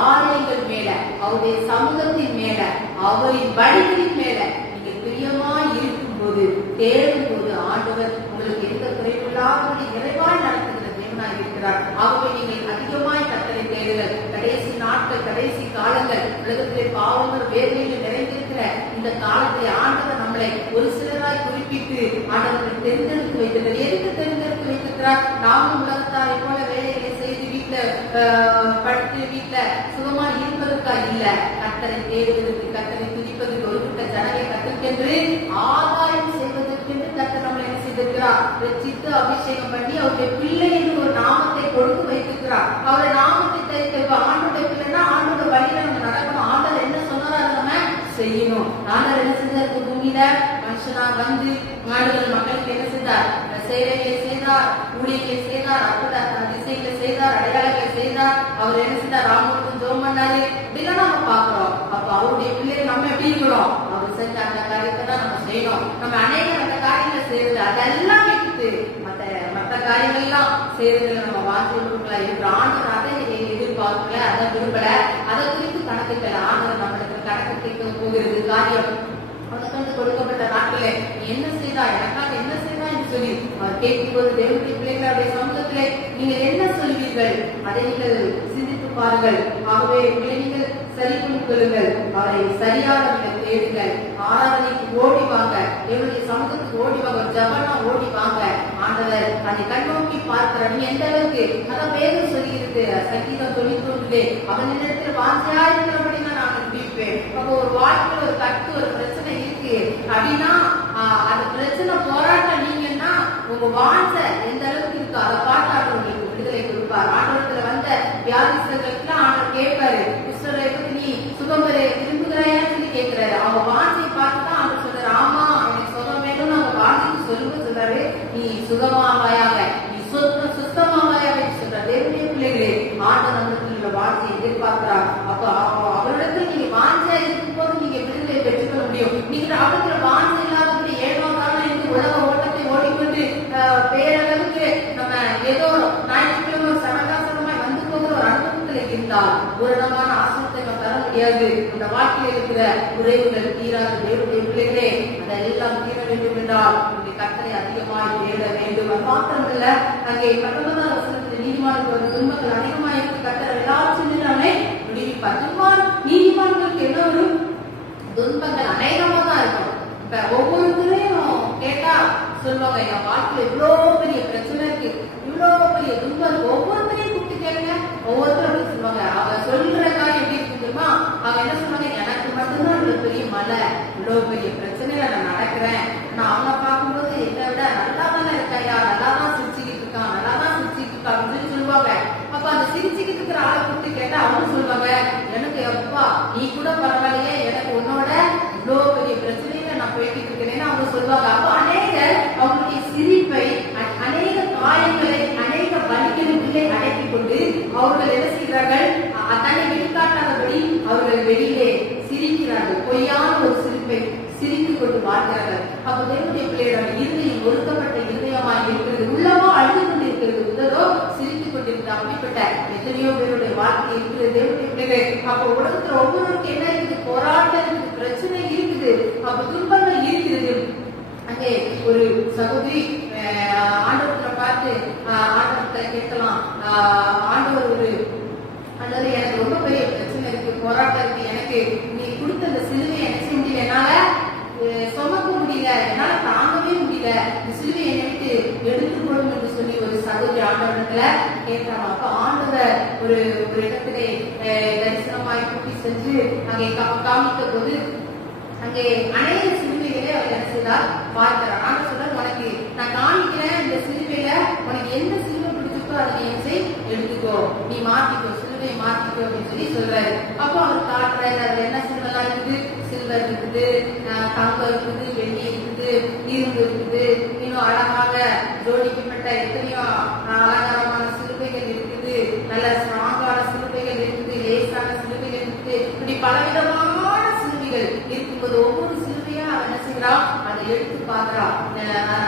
ஆலயங்கள் மேல, அவருடைய சமூகத்தின் மேல, அவரின் வழிகளின் மேல நீங்க பிரியமா இருக்கும்போது, தேடும் போது ஆண்டவர் உங்களுக்கு எந்த குறைவில்லாதபடி நிறைவாய் நடத்துகிற தேவனாய் இருக்கிறார். ஆகவே நீங்கள் அதிகமாய் கர்த்தரை தேடுங்கள். கடைசி நாட்கள், கடைசி காலங்கள், உலகத்திலே பாவங்கள் வேதனையில் நிறைந்திருக்கிற இந்த காலத்தை ஆண்டவர் நம்மளை ஒரு சிலராய் குறிப்பிட்டு ஆண்டவர்கள் தெரிந்தெடுத்து வைத்திருக்கிறார். எதுக்கு தெரிந்தெடுத்து வைத்திருக்கிறார்? நாமும் உலகத்தாரை போல வேலைகளை செய்து வீட்டுல படுத்து வீட்டுல சுகமா இருப்பதற்கா இல்ல, கர்த்தரை தேடுவதற்கு, கர்த்தரை துதிப்பதற்கு, ஒரு கூட்ட ஜனங்களை கத்திருக்கென்று ஆதாயம் செய்வதற்கென்று கர்த்தர் நம்மளை என்ன செய்திருக்கிறார்? ரட்சித்து அபிஷேகம் பண்ணி அவருடைய பிள்ளை என்று ஒரு நாமத்தை கொடுத்து வைத்திருக்கிறார். அவருடைய நாமத்தை தெரிவித்த ஆண்டோட பிள்ளைன்னா ஆண்டோட வழியில நம்ம நடக்கணும். ஆண்டவர் என்ன சொன்னாரோ அதை நம்ம செய்யணும். ஆண்டவர் என்ன செஞ்சார்? பூமியில மனுஷனா வந்து ஆண்டவர் மக்களுக்கு என்ன செஞ்சார்? சேவைகளை செய்தார், ஊழியர்களை செய்தார், அற்புத அதிசயங்களை செய்தார், அடையாளங்களை செய்தார். அவர் என்ன செய்தார்? ராமனுக்கும் ஜெபம் பண்ணாரு. இப்படிலாம் நம்ம பாக்குறோம். அப்ப அவருடைய பிள்ளைகள் நம்ம எப்படி இருக்கிறோம்? அவர் செஞ்ச அந்த காரியத்தை தான் நம்ம செய்யணும். நம்ம அநேக அந்த காரியங்களை செய்யறது அதெல்லாம் விட்டுட்டு மற்ற காரியங்கள் எல்லாம் செய்யறதுல நம்ம வாஞ்சிகளா இருக்கிற ஆண்டவர் அதை எதிர்பார்க்கல, அதை விரும்பல, அதை குறித்து கணக்குல ஆண்டவர் நம்மளுக்கு கணக்கு கேட்க போகிறது காரியம். அவனுக்கு கொடுக்கப்பட்ட நாட்களே என்ன செய்தா, எனக்காக என்ன செய்தா என்று சொல்லி அவர் கேட்கும்போது தேவனுடைய பிள்ளைகளுடைய சமூகத்திலே நீங்கள் என்ன சொல்வீர்கள்? அதை நீங்கள் சிந்தித்து பாருங்கள். ஆகவே நீங்கள் சரி கொள்ளுங்கள், அவரை சரியாக தேடுங்கள், ஆராதனைக்கு ஓடி வாங்க, தேவனுடைய சமூகத்துக்கு ஓடி வாங்க, ஜபனா ஓடி வாங்க. ஆண்டவர் அதை கண்ணோக்கி பார்க்கிறார். நீ எந்த அளவுக்கு அதான் வேதம் சொல்லியிருக்கு, சங்கீதம் 91 அவன் இடத்துல வாஞ்சையா இருக்கிறபடி நான் முடிப்பேன். அப்போ ஒரு வாழ்க்கையில் ஒரு கட்டு ஒரு பிரச்சனை இருக்கு அப்படின்னா அந்த பிரச்சனை போராட்ட நீங்கன்னா உங்க வாஞ்ச எந்த அளவுக்கு இருக்கு அதை பார்த்து ஆண்டவர் உங்களுக்கு விடுதலை கொடுப்பார். ஆண்டவரத்துல வந்த வியாதிஸ்தர்களுக்கு ஆண்டவர் கேட்பாரு, குஷ்டரை பத்தி நீ சுகம் பெற விரும்புகிறாயான்னு சொல்லி கேட்கிறாரு. அவங்க வாஞ்சையை பார்த்துதான் ஆண்டவர் சொல்றாரு, ஆமா எனக்கு சுகம் வேணும்னு அவங்க வாஞ்சிக்கு சொல்லுங்க சொல்றாரு. நீ சுகமாவாயாக, நீ சுத்தமாவாயாக சொல்ற தேவனுடைய பிள்ளைகளே ஆண்டவர் நம்மளுக்கு வாஞ்சியை எதிர்பார்க்கிறார். அப்ப அவரிடத்துல நீங்க வாஞ்சையா இருக்கும் போது நீங்க விடுதலை பெற்றுக்கொள்ள முடியும். நீங்க அவத்துல வாஞ்சை இல்லாதபடி ஏனோதான என்று உலக ஓட்டத்தை ஓடிக்கொண்டு பேரளவுக்கு நம்ம ஏதோ ஞாயிற்றுக்கிழமை ஒரு சடங்காசனமாய் வந்து போகிற ஒரு அனுபவத்துல இருந்தால் பூரணமான ஆசிரியத்தை நம்ம தர முடியாது. இந்த வாழ்க்கையில் இருக்கிற குறைவுகள் தீராத தேவனுடைய பிள்ளைகளே அதெல்லாம் தீர வேண்டும் என்றால் உங்களுடைய கர்த்தரை அதிகமாய் தேட வேண்டும். அது மாத்திரமல்ல, அங்கே 19ஆம் வசனத்தில் நீதிமானுக்கு ஒரு துன்பங்கள் அதிகமாக இருக்கு, கர்த்தர் எல்லாவற்றையும் அவனை விடுவிப்பார். நீதிமான்களுக்கு என்ன ஒரு துன்பங்கள் அநேகமா தான் இருக்கும். இப்ப ஒவ்வொருத்தரையும் கேட்டா சொல்லுவாங்க, என் வாழ்க்கையில இவ்வளவு பெரிய பிரச்சனை இருக்கு, இவ்வளவு பெரிய துன்பம், ஒவ்வொருத்தரையும் கூப்பிட்டு கேளுங்க, ஒவ்வொருத்தரும் அப்படி சொல்லுவாங்க. அவங்க சொல்ற காரியம் எப்படி இருக்கு தெரியுமா? அவங்க என்ன சொல்லுவாங்க, எனக்கு மட்டும்தான் இவ்வளவு பெரிய மலை, இவ்வளவு பெரிய பிரச்சனையில நான் நடக்கிறேன், நான் அவங்க பார்க்கும்போது என்னை விட நல்லா தானே இருக்கையா, நல்லா தான் சிரிச்சுக்கிட்டு இருக்கான், நல்லா தான் சிரிச்சுக்கிட்டு இருக்கா அப்படின்னு சொல்லுவாங்க. அப்ப அந்த சிரிச்சுக்கிட்டு இருக்கிற ஆளை கூப்பிட்டு கேட்டா அவங்க சொல்லுவாங்க, எனக்கு எப்பா நீ கூட பரவாயில்லையே, எனக்கு உன்னோட இவ்வளவு பெரிய பிரச்சனையில நான் போய்கிட்டு இருக்கிறேன்னு அவங்க சொல்லுவாங்க. அப்போ அநேக அவங்களுடைய சிரிப்பை, அநேக காயங்களை, அநேக வலிகளுக்குள்ளே அடக்கிக் கொண்டு அவர்கள் என்ன செய்கிறார்கள்? தன்னை வெளிக்காட்டாதபடி அவர்கள் வெளியிலே சிரிக்கிறார்கள். பொய்யான ஒரு சிரிப்பை சிரித்துக் கொண்டு வாழ்கிறார்கள். அப்ப தேவனுடைய பிள்ளைகள் இருதயம் ஒடுக்கப்பட்ட இருதயமாக இருக்கிறது, உள்ளவோ அழுது கொண்டு இருக்கிறது, உதரோ சிரித்துக் கொண்டிருக்கிறது. அப்படிப்பட்ட எத்தனையோ பேருடைய வாழ்க்கை இருக்கிறது தேவனுடைய பிள்ளைகள். அப்ப உலகத்துல ஒவ்வொருவருக்கும் என்ன இருக்குது? போராட்டம் இருக்குது, பிரச்சனை இருக்குது, அப்ப துன்பங்கள் இருக்கிறது. அங்கே ஒரு சகோதரி ஆண்டவர்களை பார்த்து ஆண்டவர்களை கேட்கலாம், ஆண்டவர் ஒரு அல்லது எனக்கு ரொம்ப பெரிய பிரச்சனை இருக்கு, போராட்டம் இருக்கு, எனக்கு நீ கொடுத்த அந்த சிலுவையை என்ன செஞ்சு என்னால சுமக்க முடியல, என்னால தாங்கவே முடியல, இந்த சிலுவை என்னை விட்டு எடுத்து போடும் என்று சொல்லி ஒரு சகோதரி ஆண்டவரத்துல கேட்கிறாங்க. அப்ப ஆண்டவர் ஒரு இடத்திலே தரிசனமாய் கூட்டி சென்று அங்கே காமித்த போது அங்கே அநேக சிலுவைகளை அவர் என்ன செய்தார்? பார்க்கிறார். ஆண்டு சொல்றார், உனக்கு நான் காமிக்கிறேன், இந்த சிலுவையில உனக்கு எந்த சிலுவை பிடிச்சிருக்கோ அதை நீ செய், எடுத்துக்கோ, நீ மாத்திக்கோ, சிலுவையை மாத்திக்கோ அப்படின்னு சொல்லி சொல்றாரு. அப்போ அவர் காட்டுறாரு, அதுல என்ன சில்வெல்லாம் இருக்குது, சில்வர் இருக்குது, தங்கம் இருக்குது, வெள்ளி இருக்குது, இரும்பு இருக்குது, இன்னும் அழகாக ஜோடிக்கப்பட்ட எத்தனையோ அலங்காரமான சிலுவைகள் இருக்குது, நல்ல ஸ்ட்ராங்கான சிலுவைகள் இருக்குது, லேசான சிலுவைகள் இருக்குது, இப்படி பலவிதமான சிலுவைகள் இருக்கும்போது ஒவ்வொரு சிலுவையா அவன் என்ன செய்யறான், அதை எடுத்து பார்க்கறான்.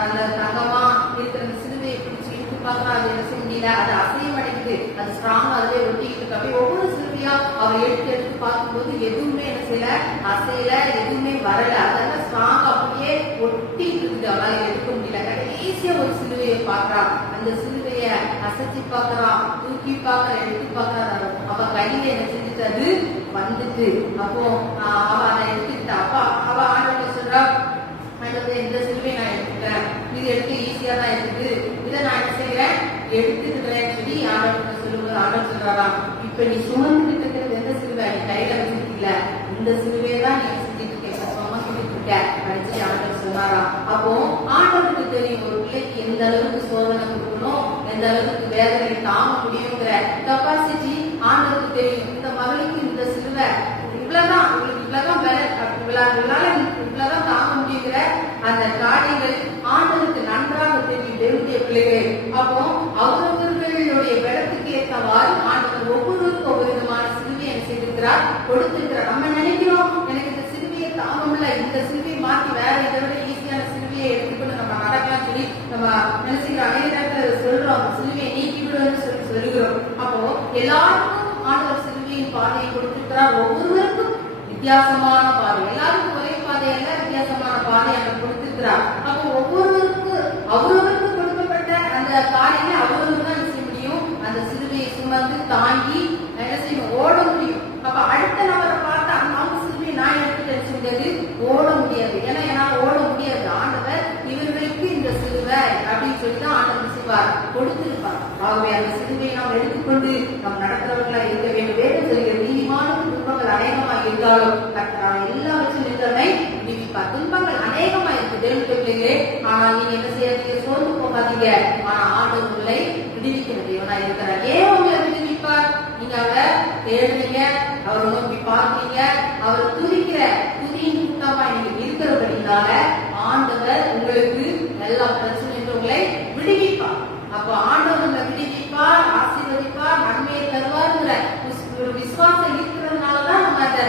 அந்த தங்கமா இருக்கிற அந்த சிலுவையை பிடிச்சி எடுத்து பார்க்கறான். அது என்ன செய்ய முடியல, அது அசையம் அடைக்குது, அது ஸ்ட்ராங்கா அதுவே ஒட்டிக்கிட்டு இருக்கு. அப்படியே ஒவ்வொரு சிலுவையா அவன் எடுத்து பார்க்கும்போது எதுவுமே என்ன செய்யல, அசையல, எதுவுமே வரல, அதெல்லாம் ஸ்ட்ராங்கா அப்படியே ஒட்டிட்டு இருக்குது. அவனால எடுக்க முடியல. கடைசியா ஒரு சிலுவையை பார்க்கறான். அந்த சிலுவைய அசைச்சு பார்க்கறான், தூக்கி பார்க்கறான், எடுத்து பார்க்கறான். அவன் கையில என்ன செஞ்சுட்டு அது வந்துட்டு. அப்போ அவ அதை எடுத்துக்கிட்டா. அப்ப அவ ஆண்டவர்கிட்ட சொல்றா, இந்த சிலுவை நான் எடுத்துக்கிறேன், இது எடுத்து ஈஸியா தான் இருக்குது, இதை நான் என்ன செய்யறேன், எடுத்துக்கிறேன் சொல்லி ஆண்டவர்கிட்ட சொல்லும்போது ஆண்டவர் சொல்றாராம், இப்ப நீ சுமந்துட்டு இருக்கிறது எந்த சிலுவை, நீ கையில வச்சிருக்கீல, இந்த சிலுவையை தான் நீ செஞ்சுட்டு இருக்க, சுமந்துட்டு இருக்க அப்படின்னு ஆண்டவர் சொன்னாராம். அப்போ ஆண்டவருக்கு தெரியும் ஒரு பிள்ளைக்கு எந்த அளவுக்கு சோதனை கொடுக்கணும், எந்த அளவுக்கு வேதனை தாங்க முடியுங்கிற கெப்பாசிட்டி ஆண்டவருக்கு தெரியும். இந்த மகளுக்கு இந்த சிலுவை இவ்வளவுதான், உங்களுக்கு இவ்வளவுதான் வேலை, இவ்வளவுதான் தாங்க முடியுங்கிற அந்த காரியங்கள் ஆண்டவருக்கு நன்றாக தெரியும். தேவனுடைய பிள்ளைகள், அப்போ அவரவர்களுடைய பலத்துக்கு ஏற்றவாறு ஆண்டவர் ஒவ்வொருவருக்கும் ஒவ்வொரு விதமான சிலுவையை என்ன செய்திருக்கிறார், கொடுத்திருக்கிறார். நம்ம நினைக்கிறோம் எனக்கு இந்த சிலுவையை தாங்க முடியல, இந்த சிலுவையை மாற்றி வேற இதை விட ஈஸியான சிலுவையை எடுத்துக்கொண்டு நம்ம நடக்கலாம் சொல்லி நம்ம நினைச்சுக்கிறோம். அநேக நேரத்தில் சொல்றோம் சிலுவையை நீக்கி விடுவோம்னு சொல்லி சொல்லுகிறோம். அப்போ எல்லாருக்கும் ஆண்டவர் சிலுவையின் பாதையை கொடுத்திருக்கிறார். ஒவ்வொருவருக்கும் வித்தியாசமான பாதை, எல்லாருக்கும் ஒரே பாதை அல்ல, வித்தியாசமான பாதை அவர் கொடுத்திருக்கிறார். அப்போ ஒவ்வொருவருக்கும் அவரவருக்கு கொடுக்கப்பட்ட அந்த காரியங்களை அவரவருக்கு தான் செய்ய முடியும். அந்த சிலுவையை சுமந்து தாங்கி என்ன செய்யணும், ஓட முடியும். அப்ப அடுத்த நபரை பார்த்தா அவங்க சிலுவையை நான் எடுத்துட்டு செய்ய முடியாது, ஓட முடியாது. ஏன்னா என்னால் ஓட முடியாது. ஆண்டவர் இவர்களுக்கு இந்த சிலுவை அப்படின்னு சொல்லிதான் ஆண்டவர் செய்வார், கொடுத்திருப்பார். ஆகவே அந்த சிலுவையை நாம் எடுத்துக்கொண்டு நாம் நடத்துறவர்களா இருக்க வேண்டும். வேறு சொல்கிறது, நீதிமான துன்பங்கள் அநேகமாக இருந்தாலும் எல்லாவற்றும் நின்றனை விடுவிப்பார். துன்பங்கள் அநேகமா இருக்கு தேவனுடைய பிள்ளைகளே, ஆனால் நீங்க என்ன செய்யாதீங்க, சோர்ந்து போகாதீங்க. ஆனா ஆண்டவர் உங்களை விடுவிக்கிற தேவனா இருக்கிறார். ஏன் உங்களை விடுவிப்பார், நீங்க அவரை தேடுறீங்க, அவரை நோக்கி பார்க்கிறீங்க, அவரை துதிக்கிற துதியின் கூட்டமா நீங்க இருக்கிறபடினால ஆண்டவர் உங்களுக்கு எல்லா பிரச்சனையும் உங்களை விடுவிப்பார். அப்போ ஆண்டவர் உங்களை விடுவிப்பார், ஆசீர்வதிப்பார், நன்மையை தருவார்ங்கிற ஒரு விசுவாசம் இருக்கிறதுனாலதான் நம்ம அந்த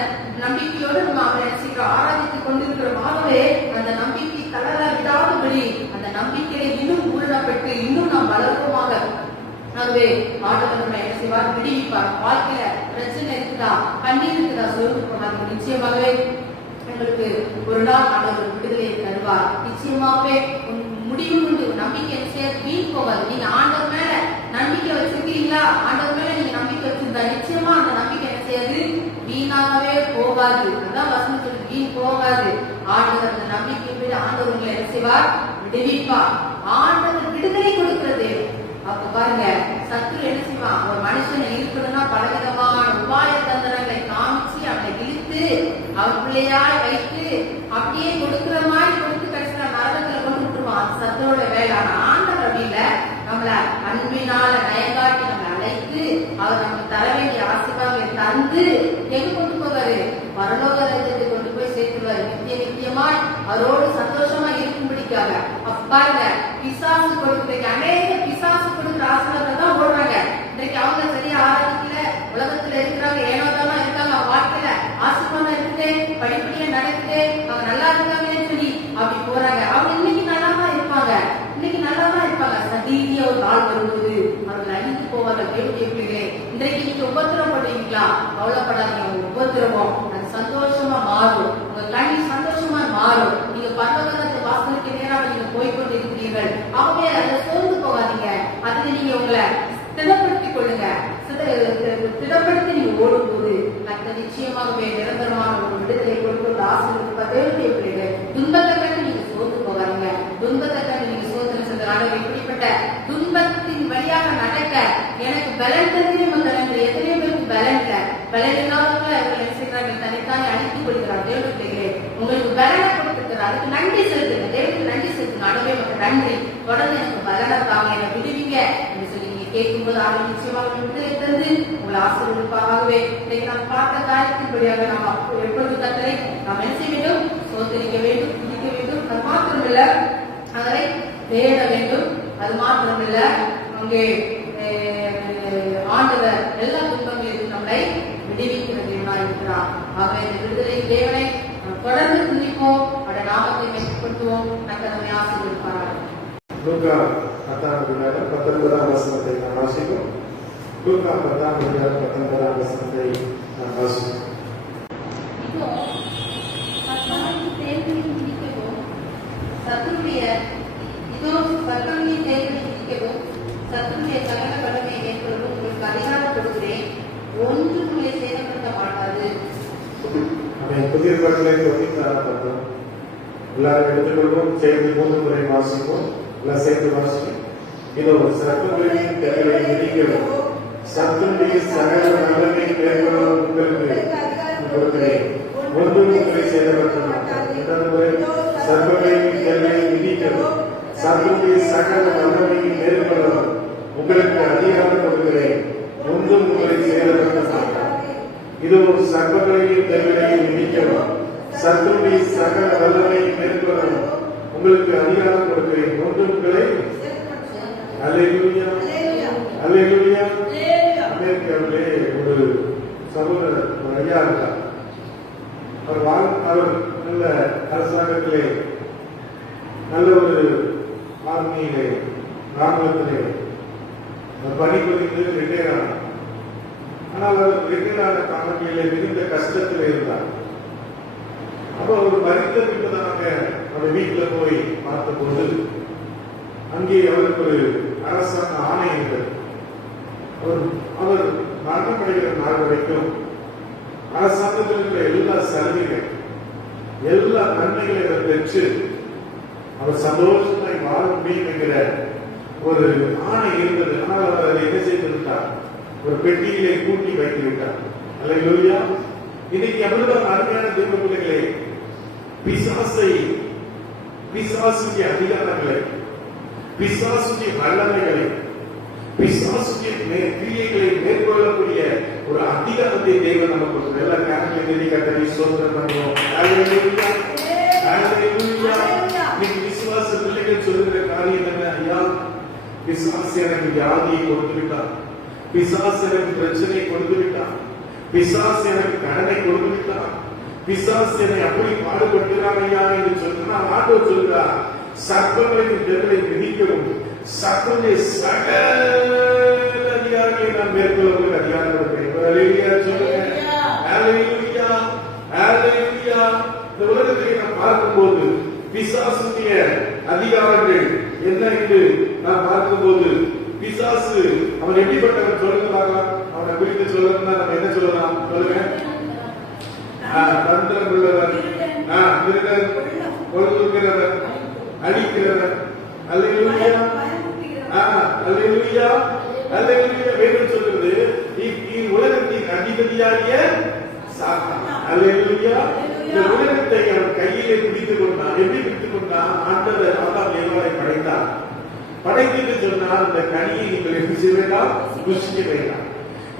நம்பிக்கையோடு நம்ம அவரை நினைச்சுக்கிறோம், ஆராதித்துக் கொண்டிருக்கிறோம். ஆகவே அந்த நம்பிக்கை தளர விடாதபடி அந்த நம்பிக்கையை இன்னும் பூரணப்பட்டு இன்னும் நாம் வளர்ப்போமாக. ஆகவே ஆண்டவர் நம்ம என்ன செய்வார், விடுவிப்பார். வாழ்க்கையில பிரச்சனை இருக்குதா, கண்ணீர் இருக்குதா, சோர்ந்து போனாங்க, நிச்சயமாகவே உங்களுக்கு ஒரு நாள் ஆண்டவர் விடுதலையை தருவார். நிச்சயமாகவே முடிவு உண்டு. நம்பிக்கை வீண் போகாது. நீங்க ஆண்டவர் மேல நம்பிக்கை வச்சிருக்கீங்களா, ஆண்டவர் மேல நீங்க நம்பிக்கை வச்சிருந்தா நிச்சயமா அந்த நம்பிக்கை என்ன செய்யாது, வீணாகவே போகாது. அதான் வசனம் சொல்லி வீண் போகாது. ஆண்டவர் அந்த நம்பிக்கை போய் ஆண்டவர் உங்களை என்ன செய்வார், விடுவிப்பார். ஆண்டவர் விடுதலை கொடுக்கிறது. அப்ப பாருங்க, சத்துரு என்ன செய்வான், ஒரு மனுஷனை இருக்கணும்னா பலவிதமான உபாய தந்திரங்களை காமிச்சு அவனை இழுத்து அவன் பிள்ளையாய் வைத்து அப்படியே கொடுக்கிற மாதிரி கொடுத்து கடைசியில நரகத்துல கொண்டு விட்டுருவான். சத்துரோட வேளாண். ஆண்டவர் அப்படி இல்ல, நம்மள அன்பினால நயங்காட்டி நம்மளை அழைத்து அவர் நம்ம தர வேண்டிய ஆசீர்வாதங்களை தந்து எங்க கொண்டு போவாரு, பரலோக ராஜ்யத்தை கொண்டு போய் சேர்த்துவாரு. நித்தியமாய் அவரோடு சந்தோஷமா இருக்கும்படிக்காக. பாருங்க, பிசாசு கொடுக்குறீங்க, அநேக பிசாசு கொடுக்குற ஆசீர்வாதம் தான் ஓடுறாங்க. இன்றைக்கு அவங்க சரியா ஆராதிக்கல, உலகத்துல இருக்கிறாங்க, ஏனோதான் இருக்காங்க, அவங்க வாழ்க்கையில ஆசீர்வாதம் இருக்குது, படிப்படியா நடக்குது, அவங்க நல்லா இருக்காங்கன்னு சொல்லி அப்படி போறாங்க. அவங்க இன்னைக்கு நல்லா தான் இருப்பாங்க, இன்னைக்கு நல்லா தான் இருப்பாங்க. சதீதியா ஒரு நாள் வரும்போது அவர்கள் அழிந்து போவார்கள். தேவனுடைய பிள்ளைகளே, இன்றைக்கு நீங்க உபத்திரப்படுவீங்களா, கவலைப்படாதீங்க. உங்க உபத்திரவம் அது சந்தோஷமா மாறும், உங்க கண்ணி சந்தோஷமா மாறும். நீங்க பரலோகத்து வாசலுக்கு நேராக நீங்க போய்கொண்டு இருக்கிறீர்கள். ஆகவே அதை சோர்ந்து போகாதீங்க. அதுல நீங்க உங்களை திடப்படுத்திக் கொள்ளுங்க. திடப்படுத்தி நீங்க ஓடும் போது கர்த்தர் நிச்சயமாகவே நிரந்தரமான ஒரு விடுதலை கொடுக்க ஆசீர்வதிப்பார். தேவனுடைய பிள்ளைகள், துன்பத்தை கண்டு நீங்க சோர்ந்து போகாதீங்க. துன்பத்தை கண்டு நீங்க சோதனை செஞ்சனால இப்படிப்பட்ட துன்பத்தின் வழியாக நடக்க எனக்கு பலன் தெரியும். எத்தனையோ பேருக்கு பலன் இல்லை, பலன் இல்லாதவங்களை அவர்கள் என்ன செய்கிறார்கள், தனித்தானே அழித்துக் கொள்கிறார். தேவனுடைய பிள்ளைகளே, உங்களுக்கு பலனை கொடுத்திருக்கிறார், அதுக்கு நன்றி செலுத்துங்க. தேவனுக்கு நன்றி செலுத்துங்க. ஆண்டவரே உங்களுக்கு நன்றி, தொடர்ந்து எனக்கு பலனை தாங்க, என்னை விடுவீங்க என்று சொல்லி நீங்க கேட்கும்போது ஆண்டு நிச்சயமாக விடுதலை தந்து நம்மளை ஆசீர்வதிப்பாகவே இன்னைக்கு நாம் பார்த்த காரியத்தின்படியாக நாம் எப்பொழுது கர்த்தரை நாம் என்ன செய்ய வேண்டும்? சோதரிக்க வேண்டும், துதிக்க வேண்டும். அது மாத்திரமில்ல, அதனை தேட வேண்டும். அது மாத்திரமில்ல, அங்கே ஆண்டவர் எல்லா துன்பங்களிலும் நம்மளை விடுவிக்கிற தேவனாய் இருக்கிறார். ஆகவே இந்த விடுதலை தேவனை தொடர்ந்து துதிப்போம், அவருடைய நாமத்தை மேம்படுத்துவோம். நம்மை ஆசீர்வதிப்பார்கள். லூக்கா 19ஆம் வசனத்தை நாம் வாசிப்போம். லூக்கா 19ஆம் வசனத்தை நாம் வாசிப்போம். இப்போ கர்த்தருடைய தேவனை துதிக்கவும், சத்துருடைய சத்துருடைய சகல வல்லமையை மேற்கொள்ளவும் உங்களுக்கு அதிகாரம் கொடுக்கிறேன். ஒன்று உங்களை சேதப்படுத்த மாட்டாது. புதிய பாடலை பார்த்தோம். எல்லாரும் எடுத்துக்கொள்வோம், சேர்ந்து 3 முறை வாசிப்போம். எல்லாம் சேர்ந்து வாசிப்போம். இதோ சத்துருவின் கைகளை மிதிக்கவும், சத்துருடைய சகல வல்லமையை மேற்கொள்ளவும் உங்களுக்கு கொடுக்கிறேன். ஒன்று உங்களை சேதப்படுத்த மாட்டாது. சர்வங்களின் கைகளை மிதிக்கவும், சத்துருடைய சகல வல்லமையை மேற்கொள்ளவும் உங்களுக்கு அதிகாரம் கொடுக்கிறேன். ஒன்றும் உங்களை சேதப்படுத்த மாட்டாது. இதோ சர்வங்களையும் கைகளையும் மிதிக்கவும், சத்துருடைய சகல வல்லமையை மேற்கொள்ளவும் உங்களுக்கு அதிகாரம் கொடுக்கிறேன். ஒன்றும் உங்களை அல்லேலூயா அல்லேலூயா. அமெரிக்காவிலே ஒரு சகோதரர் ஐயா இருந்தார். அவர் நல்ல அரசாங்கத்திலே நல்ல ஒரு ஆர்மியிலே ராணுவத்திலே பணிபுரிந்து ரிட்டையர் ஆனார். ஆனால் அவர் ரிட்டையர் ஆன காலங்களிலே மிகுந்த கஷ்டத்தில் இருந்தார். அப்போ அவர் மறித்த பின்பதாக அவர் வீட்டில் போய் பார்த்தபோது அங்கே அவருக்கு ஒரு அரசாங்க ஆணை இருந்தது. அவர் மரணமடைகிற நாள் வரைக்கும் அரசாங்கத்தில் இருக்கிற எல்லா சலுகைகள், எல்லா நன்மைகளை அவர் பெற்று அவர் சந்தோஷமாய் வாழ முடியும் என்கிற ஒரு ஆணை இருந்தது. ஆனால் அவர் அதை என்ன செய்திருந்தார்? ஒரு பெட்டியிலே கூட்டி வைத்து விட்டார். அல்லேலூயா. இன்னைக்கு எவ்வளவு அருமையான தேவ பிள்ளைகளே, பிசாசுடைய அதிகாரங்களை, பிசாசுடைய வல்லமைகளை, பிசாசுடைய கிரியைகளை மேற்கொள்ளக்கூடிய ஒரு அதிகாரத்தை தேவன் நமக்கு கொடுத்தார். எல்லா காரியங்களை கர்த்தரை ஸ்தோத்திரம் பண்ணுவோம். அல்லேலூயா அல்லேலூயா. இன்னைக்கு விசுவாச பிள்ளைகள் சொல்லுகிற காரியம் என்ன? ஐயா, பிசாசு எனக்கு வியாதியை கொடுத்து விட்டார், பிசாசு எனக்கு பிரச்சனையை கொடுத்து விட்டார், பிசாசு எனக்கு கடனை கொடுத்து விட்டார், பிசாசு என்னை அப்படி பாடுபட்டுறான் ஐயா என்று சொன்னா ஆண்டவர் சொல்கிறார், சர்ப்பங்களின் தேவனை விதிக்கவும், சர்ப்பனுடைய சகல அதிகாரங்களை நான் மேற்கொள்ள அதிகாரம் கொடுக்கிறேன். அல்லேலூயா சொல்லுங்க. அல்லேலூயா அல்லேலூயா. இந்த உலகத்தை நாம் பார்க்கும்போது பிசாசுடைய அதிகாரங்கள் என்ன என்று நாம் பார்க்கும்போது, பிசாசு அவன் எப்படிப்பட்டவன் சொல்லுங்க. அவனை குறித்து சொல்லணும்னா நம்ம என்ன சொல்லலாம்? சொல்லுங்க. தந்திரம் உள்ளவர், திருடன், கொள்கிறவர், அழிக்கிறவர். அல்லேலூயா அல்லேலூயா அல்லேலூயா. வேதம் சொல்கிறது உலகத்தின் அதிபதியாகிய சாத்தான். அல்லேலூயா. இந்த உலகத்தை அவன் கையிலே பிடித்துக் கொண்டான். எப்படி பிடித்துக் கொண்டான்? ஆண்டவர் ஆதாம் ஏவாளை படைத்தார். படைத்து சொன்னால் இந்த கனியை நீங்கள் எப்படி செய்ய வேண்டாம்? புசிக்க வேண்டாம்.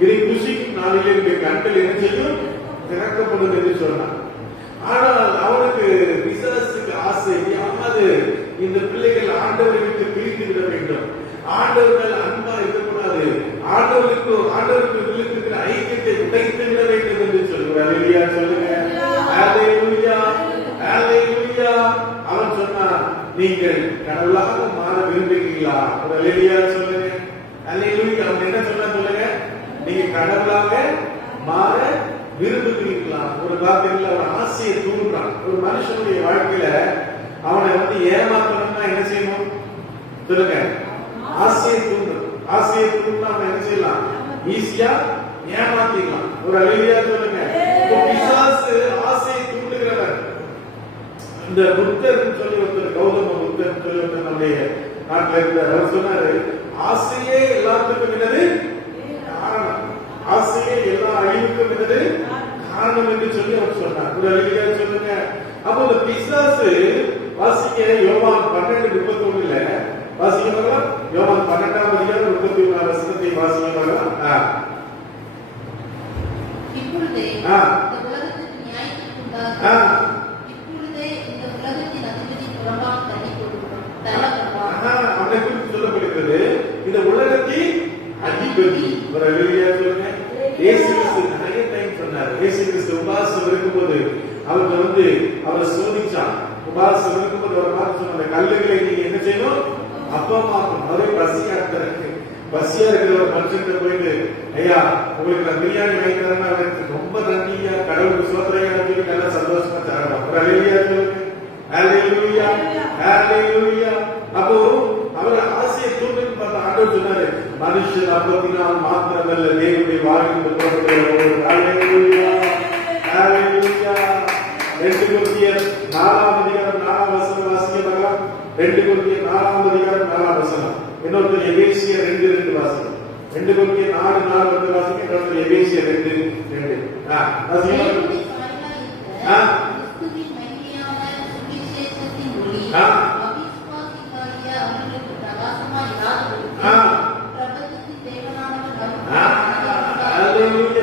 இதை புசிக்கும் நாளிலே உங்கள் கண்கள் என்ன செய்யும்? திறக்கப்படும் என்று சொன்னார். ஆனால் அவனுக்கு பிசாசுக்கு ஆசை, யாவது இந்த பிள்ளைகள் ஆண்டவரை விட்டு பிரித்து விட வேண்டும், ஆண்டவர்கள் அன்பா இருக்கக்கூடாது, ஆண்டவருக்கு இருக்கிற ஐக்கியத்தை உடைத்து விட வேண்டும் என்று சொல்லுவார். அல்லேலூயா சொல்லுங்க. அல்லேலூயா அல்லேலூயா. அவன் சொன்னான், நீங்கள் கடவுளாக மாற விரும்புகிறீர்களா? அல்லேலூயா சொல்லுங்க. அல்லேலூயா. அவன் என்ன சொன்னா சொல்லுங்க. நீங்க கடவுளாக மாற விரும்புகிறீர்களா? ஒரு வார்த்தையில ஒரு ஆசையை தூண்டுறான். ஒரு மனுஷனுடைய வாழ்க்கையில அவனை ஏமாத்தணும்னா என்ன செய்யணும் சொல்லுங்க? ஆசையை தூண்டும். ஆசையை தூண்டா அவன் என்ன செய்யலாம்? ஈஸியா ஏமாத்திடலாம். ஒரு அல்லேலூயா சொல்லுங்க. பிசாசு ஆசையை தூண்டுகிறவர். இந்த புத்தர் சொல்லி ஒருத்தர், கௌதம புத்தர் சொல்லி ஒருத்தர் நம்முடைய நாட்டில் இருந்தார். அவர் சொன்னாரு, ஆசையே எல்லாத்துக்கும் என்னது காரணம், ஆசையே எல்லா அழிவுக்கும் என்னது காரணம் என்று சொல்லி அவர் சொன்னார். ஒரு அல்லேலூயா சொல்லுங்க. அப்போ இந்த பிசாசு வாசிக்க யோவான் 12:31 வாசிக்க வரலாம். யோவான் 12ஆம் அதிகாரம் 31ஆம் வசனத்தை வாசிக்க வரலாம். என்பதற்காக இப்பொழுதே இந்த உலகத்தின் அதிபதி புறம்பாக தள்ளப்படுவார். அவனை குறித்து சொல்லப்படுகிறது இந்த உலகத்தின் அதிபதி. ஒரு அல்லேலூயா சொல்லுங்க. இயேசு கிறிஸ்து நிறைய டைம் சொன்னார். இயேசு கிறிஸ்து உபாசம் இருக்கும்போது அவரை அவரை சோதிச்சான். உபாசம் இருக்கும்போது அவர் பார்த்து சொன்ன கல்லுகளை நீங்க என்ன செய்யணும்? அப்பமாக்கணும். அவரே பசியா இருக்கிற ஒரு மனுஷன் போயிட்டு, ஐயா உங்களுக்கு நான் பிரியாணி வாங்கி தரேன், ரொம்ப நன்றியா, கடவுளுக்கு சோதனையா சொல்லி நல்லா சந்தோஷமா தரலாம். ஒரு அல்லேலூயா சொல்லுங்க. அல்லேலூயா, அல்லேலூயா. அப்போ அவர் ஆசையை தூண்டுன்னு பார்த்த ஆண்டவர் சொன்னாரு, மனுஷன் அப்பத்தினால் மாத்திரமல்ல தேவனுடைய வாழ்க்கை. அல்லேலூயா, அல்லேலூயா. 2 கொரிந்தியர் 4ஆம் அதிகாரம் 4ஆம் வசனம் வாசிக்க பார்க்கலாம். 2 கொரிந்தியர் 4ஆம் அதிகாரம் 4ஆம் வசனம். இன்னொருத்தர் எபேசியர் 2:2 வாசிக்கும். 2 கொரிந்தியர் 4:4 வாசிக்க. இன்னொருத்தர் எபேசியர் 2:2.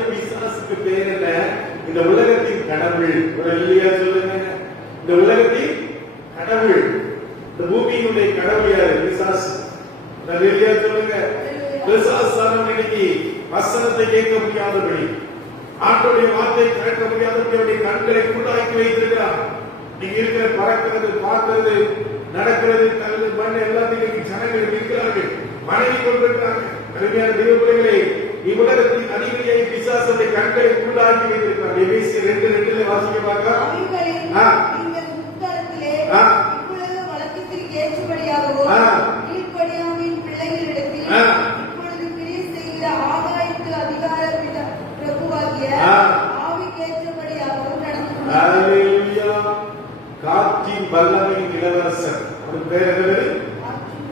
பிசாசுக்கு பேர் என்ன? இந்த உலகத்தின் கடவுள். ஒரு அல்லேலூயா சொல்லுங்க. இந்த உலகத்தின் கடவுள், இந்த பூமியினுடைய கடவுள் யாரு? பிசாசு. அல்லேலூயா சொல்லுங்க. பிசாசானவன் இன்னைக்கு வசனத்தை கேட்க முடியாதபடி, ஆண்டவருடைய வார்த்தை கேட்க முடியாதபடி அவருடைய கண்களை குருடாக்கி வைத்திருக்கிறார். நீங்க இருக்கிற பறக்கிறது, பார்க்கிறது, நடக்கிறது, கல்லு மண் எல்லாத்தையும் ஜனங்கள் இருக்கிறார்கள், மனைவி கொண்டிருக்கிறார்கள். அருமையான தெய்வ பிள்ளைகளே, இவ்வுலகத்தின் அதிபதியை பிசாசுடைய கண்களை குருடாக்கி வைத்திருக்கிறார். எபேசியர் 2:2 வாசிக்க பார்க்கலாம். ஏற்றபடியாகவோ கீழ்ப்படியாமையின் பிள்ளைகளிடத்தில் இப்பொழுது கிரியை செய்கிற ஆகாயத்து அதிகார பிரபுவாகிய ஆவிக்கேற்றபடியாகவும் நடந்து கொண்டார். காற்றின் வல்லமையின் இளவரசர். அவர் பேர் என்னது?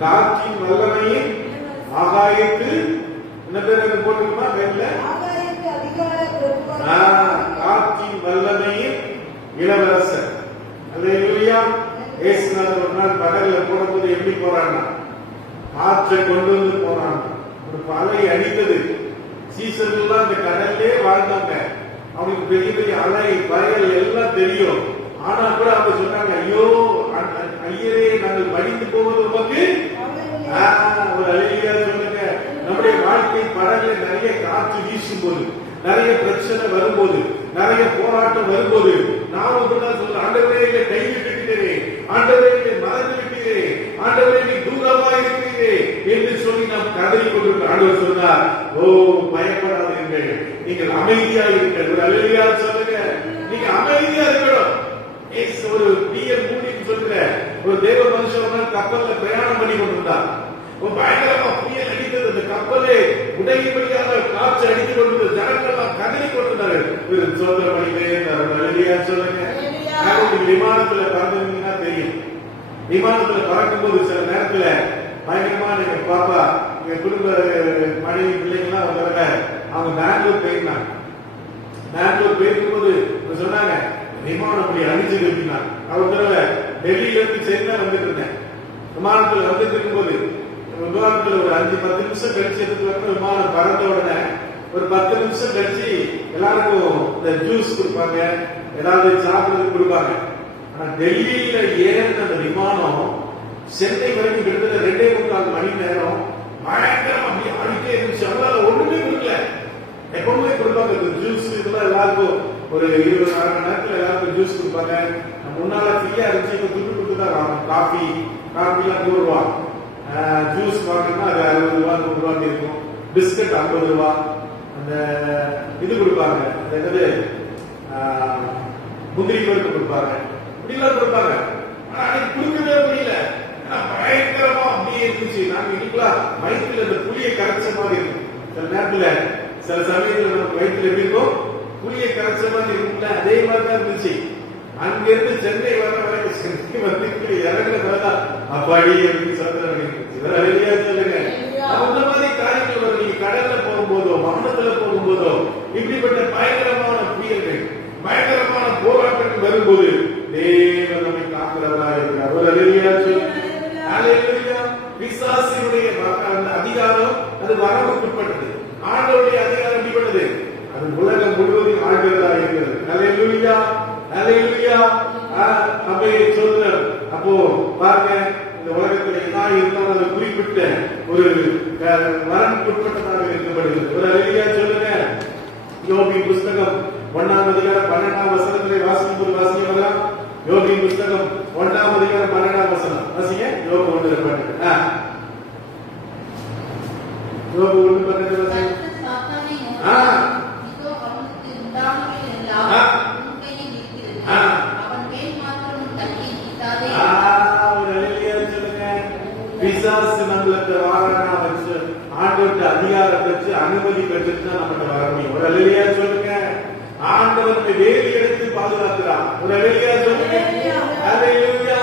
காற்றின் வல்லமையின் ஆகாயத்து என்ன பேர் போட்டுமா? ஆகாயத்து அதிகார பிரபுவாகிய காற்றின் வல்லமையின் இளவரசர். அல்லேலூயா. ஏசுநாதர் ஒரு நாள் படகுல போடும்போது எப்படி போறான்னா, காற்றை கொண்டு வந்து போறாங்க. ஒரு அலை அடித்தது. சீசன்லாம் இந்த கடல்லே வாழ்ந்தாங்க. அவங்களுக்கு பெரிய பெரிய அலை, வயல் எல்லாம் தெரியும். ஆனா கூட அவங்க சொன்னாங்க, ஐயோ ஐயரே, நாங்கள் மடிந்து போவது உமக்கு. ஒரு அல்லேலூயா சொல்லுங்க. நம்முடைய வாழ்க்கை படகுல நிறைய காற்று வீசும் போது, நிறைய பிரச்சனை வரும்போது, நிறைய போராட்டம் வரும்போது நாம சொல்ல, ஆண்டவரே என்னை கைவிட்டுட்டீரே, ஆண்டவரே என்னை மறந்து விட்டீரே, ஆண்டவரே நீ தூரமா இருக்கிறீரே என்று சொல்லி நாம் கதறி கொண்டிருக்கிறோம். ஆண்டவர் சொன்னார், ஓ பயப்படாதீர்கள், நீங்கள் அமைதியா இருங்கள். ஒரு அல்லேலூயா சொல்லுங்க. நீங்க அமைதியா இருக்கணும். ஒரு பிஎல் மூடின்னு சொல்ற ஒரு தேவ மனுஷன் கப்பல்ல பிரயாணம் பண்ணி கொண்டிருந்தார். பயங்கரமா புயல் அடித்தது. அந்த கப்பலே உடையும்படியாக காற்று அடித்துக் கொண்டிருந்த ஜனங்கள்லாம் கதறி கொண்டிருந்தார்கள். சோதனை பண்ணிட்டே இருந்தார். சொல்லுங்க. விமானத்துல பறந்தீங்கன்னா தெரியும். விமானத்துல பறக்கும் போது சில நேரத்துல பயங்கரமா நீங்க பாப்பா, எங்க குடும்ப மனைவி பிள்ளைங்கலாம் ஒரு தடவை அவங்க பெங்களூர் போயிருந்தாங்க. பெங்களூர் போயிருக்கும் போது சொன்னாங்க, விமானம் அப்படி அடிச்சு கட்டினாங்க. அவர் தடவை டெல்லியில இருந்து சென்னை வந்துட்டு இருந்தேன். விமானத்துல வந்துட்டு இருக்கும்போது விமானத்துல ஒரு 5-10 நிமிஷம் கழிச்சு எடுத்து விமானம் பறந்த உடனே ஒரு 10 நிமிஷம் கழிச்சு எல்லாருக்கும் இந்த ஜூஸ் கொடுப்பாங்க, ஏதாவது சாப்பிடுறது கொடுப்பாங்க. ஆனா டெல்லியில ஏறின அந்த விமானம் சென்னை வரைக்கும் கிட்டத்தட்ட 2.25 மணி நேரம் பயங்கரம் அப்படி ஆடிட்டே இருந்துச்சு. அவங்களால ஒண்ணுமே கொடுக்கல. எப்பவுமே கொடுப்பாங்க ஜூஸ், இதெல்லாம் எல்லாருக்கும் ஒரு 20 மணி நேரத்துல எல்லாருக்கும் ஜூஸ் கொடுப்பாங்க. முன்னால ஃப்ரீயா இருந்துச்சு, இப்ப துட்டு கொடுத்து தான் வாங்கணும். காஃபி எல்லாம் 100 ரூபா, ஜூஸ் வாங்கினா அது 60 ரூபா 100 ரூபாய்க்கு இருக்கும். பிஸ்கட் 50 ரூபா. அந்த இது கொடுப்பாங்க, என்னது முந்திரி பருப்பு கொடுப்பாங்க, இப்படிலாம் கொடுப்பாங்க. ஆனா அன்னைக்கு கொடுக்கவே முடியல. பயங்கரமா அப்படியே இருந்துச்சு. நாங்க இன்னைக்குலாம் வயிற்றுல இந்த புளியை கரைச்ச மாதிரி இருக்கும். சில நேரத்துல சில சமயத்துல நமக்கு வயிற்றுல எப்படி இருக்கும், புளியை கரைச்ச மாதிரி இருக்கும்ல, அதே மாதிரி தான் இருந்துச்சு. அங்கிருந்து சென்னை வர வரைக்கும் சென்னை வந்து இறங்குற பிறகுதான் அப்பாடி அப்படின்னு சொல்லுங்க. அந்த மாதிரி காரியங்கள் வரும். நீங்க கடல்ல போகும்போதோ வானத்துல போகும்போதோ இப்படிப்பட்ட பயங்கரமான புயல்கள், பயங்கரமான போராட்டங்கள் வரும்போது தேவன் நம்மை காக்கிறவராக இருக்கிறார். ஒரு அல்லேலூயா சொல்லுங்க. அல்லேலூயா. பிசாசினுடைய அதிகாரம் அது வரம்புக்குட்பட்டது. ஆண்டவருடைய அதிகாரம் எப்படிப்பட்டது? அது உலகம் முழுவதும் ஆள்கிறதா இருக்கிறது. அல்லேலூயா. அப்படி சொல்றார். அப்போ பாருங்க, இந்த உலகத்துல என்ன இருந்தாலும் அதை குறிப்பிட்ட ஒரு வரம்புட்பட்டதாக இருக்கப்படுகிறது. ஒரு அழகியா சொல்லுங்க. யோபின் புஸ்தகம் 1ஆம் அதிகாரம் 12ஆம் வசனத்திலே வாசிக்கும்போது வாசிக்கலாம். யோபின் புஸ்தகம் 1ஆம் அதிகாரம் 12ஆம் வசனம் வாசிங்க. யோபு 1:12. யோபு 1:12 வாசிங்க. பிசாசு நம்மளுக்கு வாரானா வச்சு ஆண்டவர்கிட்ட அதிகாரம் வச்சு அனுமதி பெற்றுட்டு தான் நம்மகிட்ட வர முடியும். ஒரு அலையா சொல்லுங்க. ஆண்டவருக்கு வேலி எடுத்து பாதுகாக்கிறார். ஒரு அலையா சொல்லுங்க. அல்லேலூயா.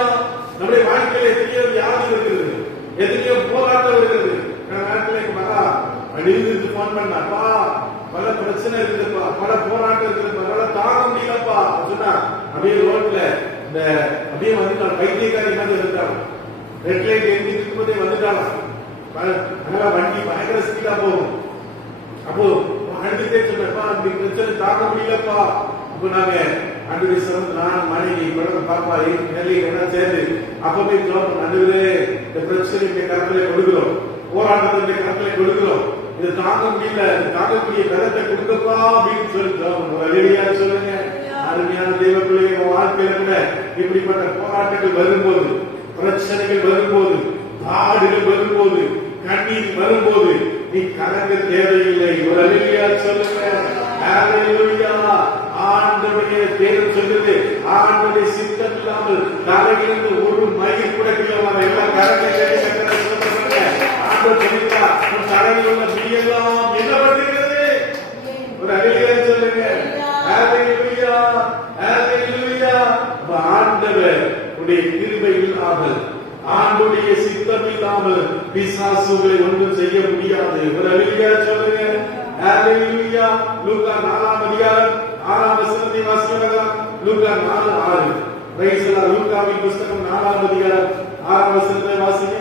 நம்முடைய வாழ்க்கையில எத்தனையோ வியாதி இருக்கிறது, எத்தனையோ போராட்டம் இருக்கிறது. நாட்டில் எங்க மகா அடிந்து போன் பண்ணாப்பா, பல பிரச்சனை இருக்குதுப்பா, பல போராட்டம் இருக்குதுப்பா, பல தாங்க முடியலப்பா சொன்னா அப்படியே ரோட்ல இந்த அப்படியே வந்து பைத்தியக்காரி மாதிரி இருந்தாங்க. ரெட் லைட் எங்க இருக்கும்போதே வந்துட்டாங்க. அதனால வண்டி பயங்கர ஸ்பீடா போகும். அப்போ அழுதுட்டே சொன்னப்பா அப்படி பிரச்சனை தாங்க முடியலப்பா. இப்போ நாங்க அன்று சொன்ன நான் மனைவி குழந்தை பாப்பா எல்லாம் சேர்ந்து அப்பவே ஜோம் அன்றுவே இந்த பிரச்சனை கருத்துல கொடுக்கிறோம், போராட்டத்தினுடைய கருத்துல கொடுக்கிறோம். இது தாங்க முடியல, தாங்கக்கூடிய கருத்தை கொடுக்கப்பா அப்படின்னு சொல்லி சொல்லுங்க. அருமையான தெய்வ பிள்ளைங்க வாழ்க்கையில கூட இப்படிப்பட்ட போராட்டங்கள் வரும்போது, பிரச்சனைகள் வரும்போது, பாடுகள் வரும்போது, கண்ணீர் வரும்போது நீ கலங்க தேவையில்லை. ஒரு அல்லேலூயா சொல்லுங்க. அல்லேலூயா. ஆண்டவருடைய பேர் சொல்லுது, ஆண்டவருடைய சித்தம் இல்லாமல் தலையிலிருந்து ஒரு மயிர் கூட கிளம்பாத எல்லாம் கலங்க தேவை சொல்லுங்க. ஆண்டவர் சொல்லிட்டா உன் தலையில் உள்ள முடியெல்லாம் என்ன பண்ணுகிறது? ஒரு அல்லேலூயா சொல்லுங்க. அல்லேலூயா. அல்லேலூயா. ஆண்டவர் உடைய கிருபை இல்லாமல், ஆண்டுடைய சித்தம் இல்லாமல் பிசாசுகளை ஒன்றும் செய்ய முடியாது. ஒரு அல்லேலூயா சொல்லுங்க. அல்லேலூயா. லூக்கா 4ஆம் அதிகாரம் 6ஆம் வசனத்தை வாசிக்கலாம். லூக்கா 4:6. பிரைஸ் தி லூக்காவின் புஸ்தகம் 4ஆம் அதிகாரம் 6ஆம் வசனத்தை வாசிங்க.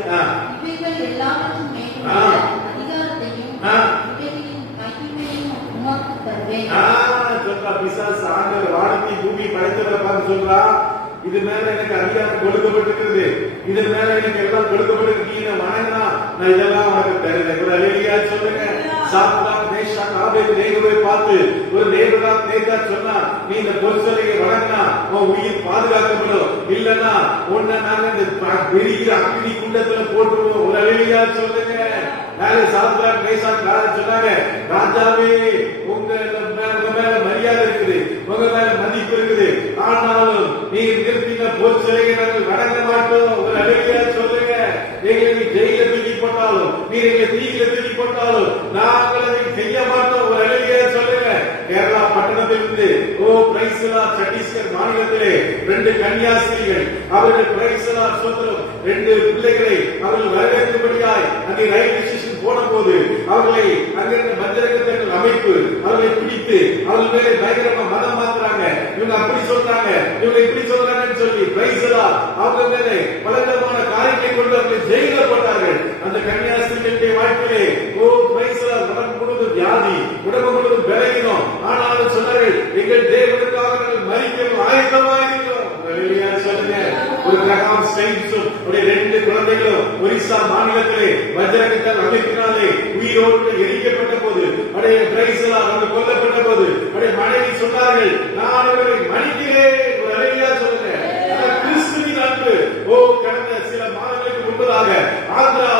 இவைகள் எல்லாவற்றும் மேலான அதிகாரத்தையும் இவைகளின் மகிமையையும் உமக்கு தருவேன். சொல்றா பிசாசு ஆண்டவர் வானத்தை பூமி படைத்தவரை பார்த்து சொல்றா, இது மேல எனக்கு அதிகாரம் கொடுக்கப்பட்டிருக்கிறது, இது மேல எனக்கு எல்லாம் கொடுக்கப்பட்டிருக்கீங்க, வணங்கினா நான் இதெல்லாம் உனக்கு தருவேன். ஒரு அல்லேலூயா சொல்லுங்க. சாத்தான் மேஷாக் ஆபேத்நேகோவை பார்த்து ஒரு நேபுகாத் நேச்சார் சொன்னா, நீ இந்த பொற்சொலையை வணங்கினா உன் உயிர் பாதுகாக்கப்படும், இல்லன்னா உன்னை நாங்க இந்த பெரிய அக்னி குண்டத்துல போட்டுருவோம். ஒரு அல்லேலூயா சொல்லுங்க. சாத்தான் மேஷாக் சொன்னாங்க, ராஜாவே உங்க மேல மரியாதை இருக்குது, உங்க மேல மதிப்பு இருக்குது, ஆனாலும் நீர் நிறுத்தின பொற்சொலையை நாங்கள் வணங்க மாட்டோம். ஒரு அல்லேலூயா சொல்லுங்க. எங்களை ஜெயில தூக்கி போட்டாலும், நீர் எங்களை தீயில தூக்கி போட்டாலும் நாங்கள் அதை செய்ய மாட்டோம். ஒரு அல்லேலூயா சொல்லுங்க. கேரளா பட்டணத்திலிருந்து சத்தீஸ்கர் மாநிலத்திலே 2 கன்னியாஸ்திரிகள் அவர்கள் சோதரம் 2 பிள்ளைகளை அவர்கள் வரவேற்கும்படியாய் அங்கே ரயில்வே ஸ்டேஷன் போன போது அவர்களை அங்கிருந்த மஞ்சள் அமைப்பு அவர்களை பிடித்து அவர்கள் மேலே பயங்கரமா மதம் மாத்துறாங்க. இவங்க அப்படி சொல்றாங்க, இவங்க இப்படி சொல்றாங்கன்னு சொல்லி அவங்க மேலே பலவிதமான காரியங்களை கொண்டு அவர்களை ஜெயில போட்டார்கள். அந்த கன்னியாஸ்திரிகளுடைய வாழ்க்கையிலே உடம்பு முழுவதும் வியாதி, உடம்பு முழுவதும் பலவீனம், ஆனாலும் சொன்னார்கள் எங்கள் தேவனுக்காக நாங்கள் மரிக்க ஆயத்தமாயிருக்கிறோம். சொல்லுங்க. ஒரு கிரகாம் ஸ்டெயின்ஸும் 2 குழந்தைகளும் ஒரிசா மாநிலத்திலே வஜ்ரகத்தால் அமைப்பினாலே உயிரோடு எரிக்கப்பட்ட போது அவங்க கொல்லப்பட்ட போது மனைவி சொன்னார்கள், நான் இவரை மன்னிக்கிறேன். ஒரு அல்லேலூயா சொல்லுங்க. கிறிஸ்துவின் அன்பு. கடந்த சில மாதங்களுக்கு முன்பதாக ஆந்திரா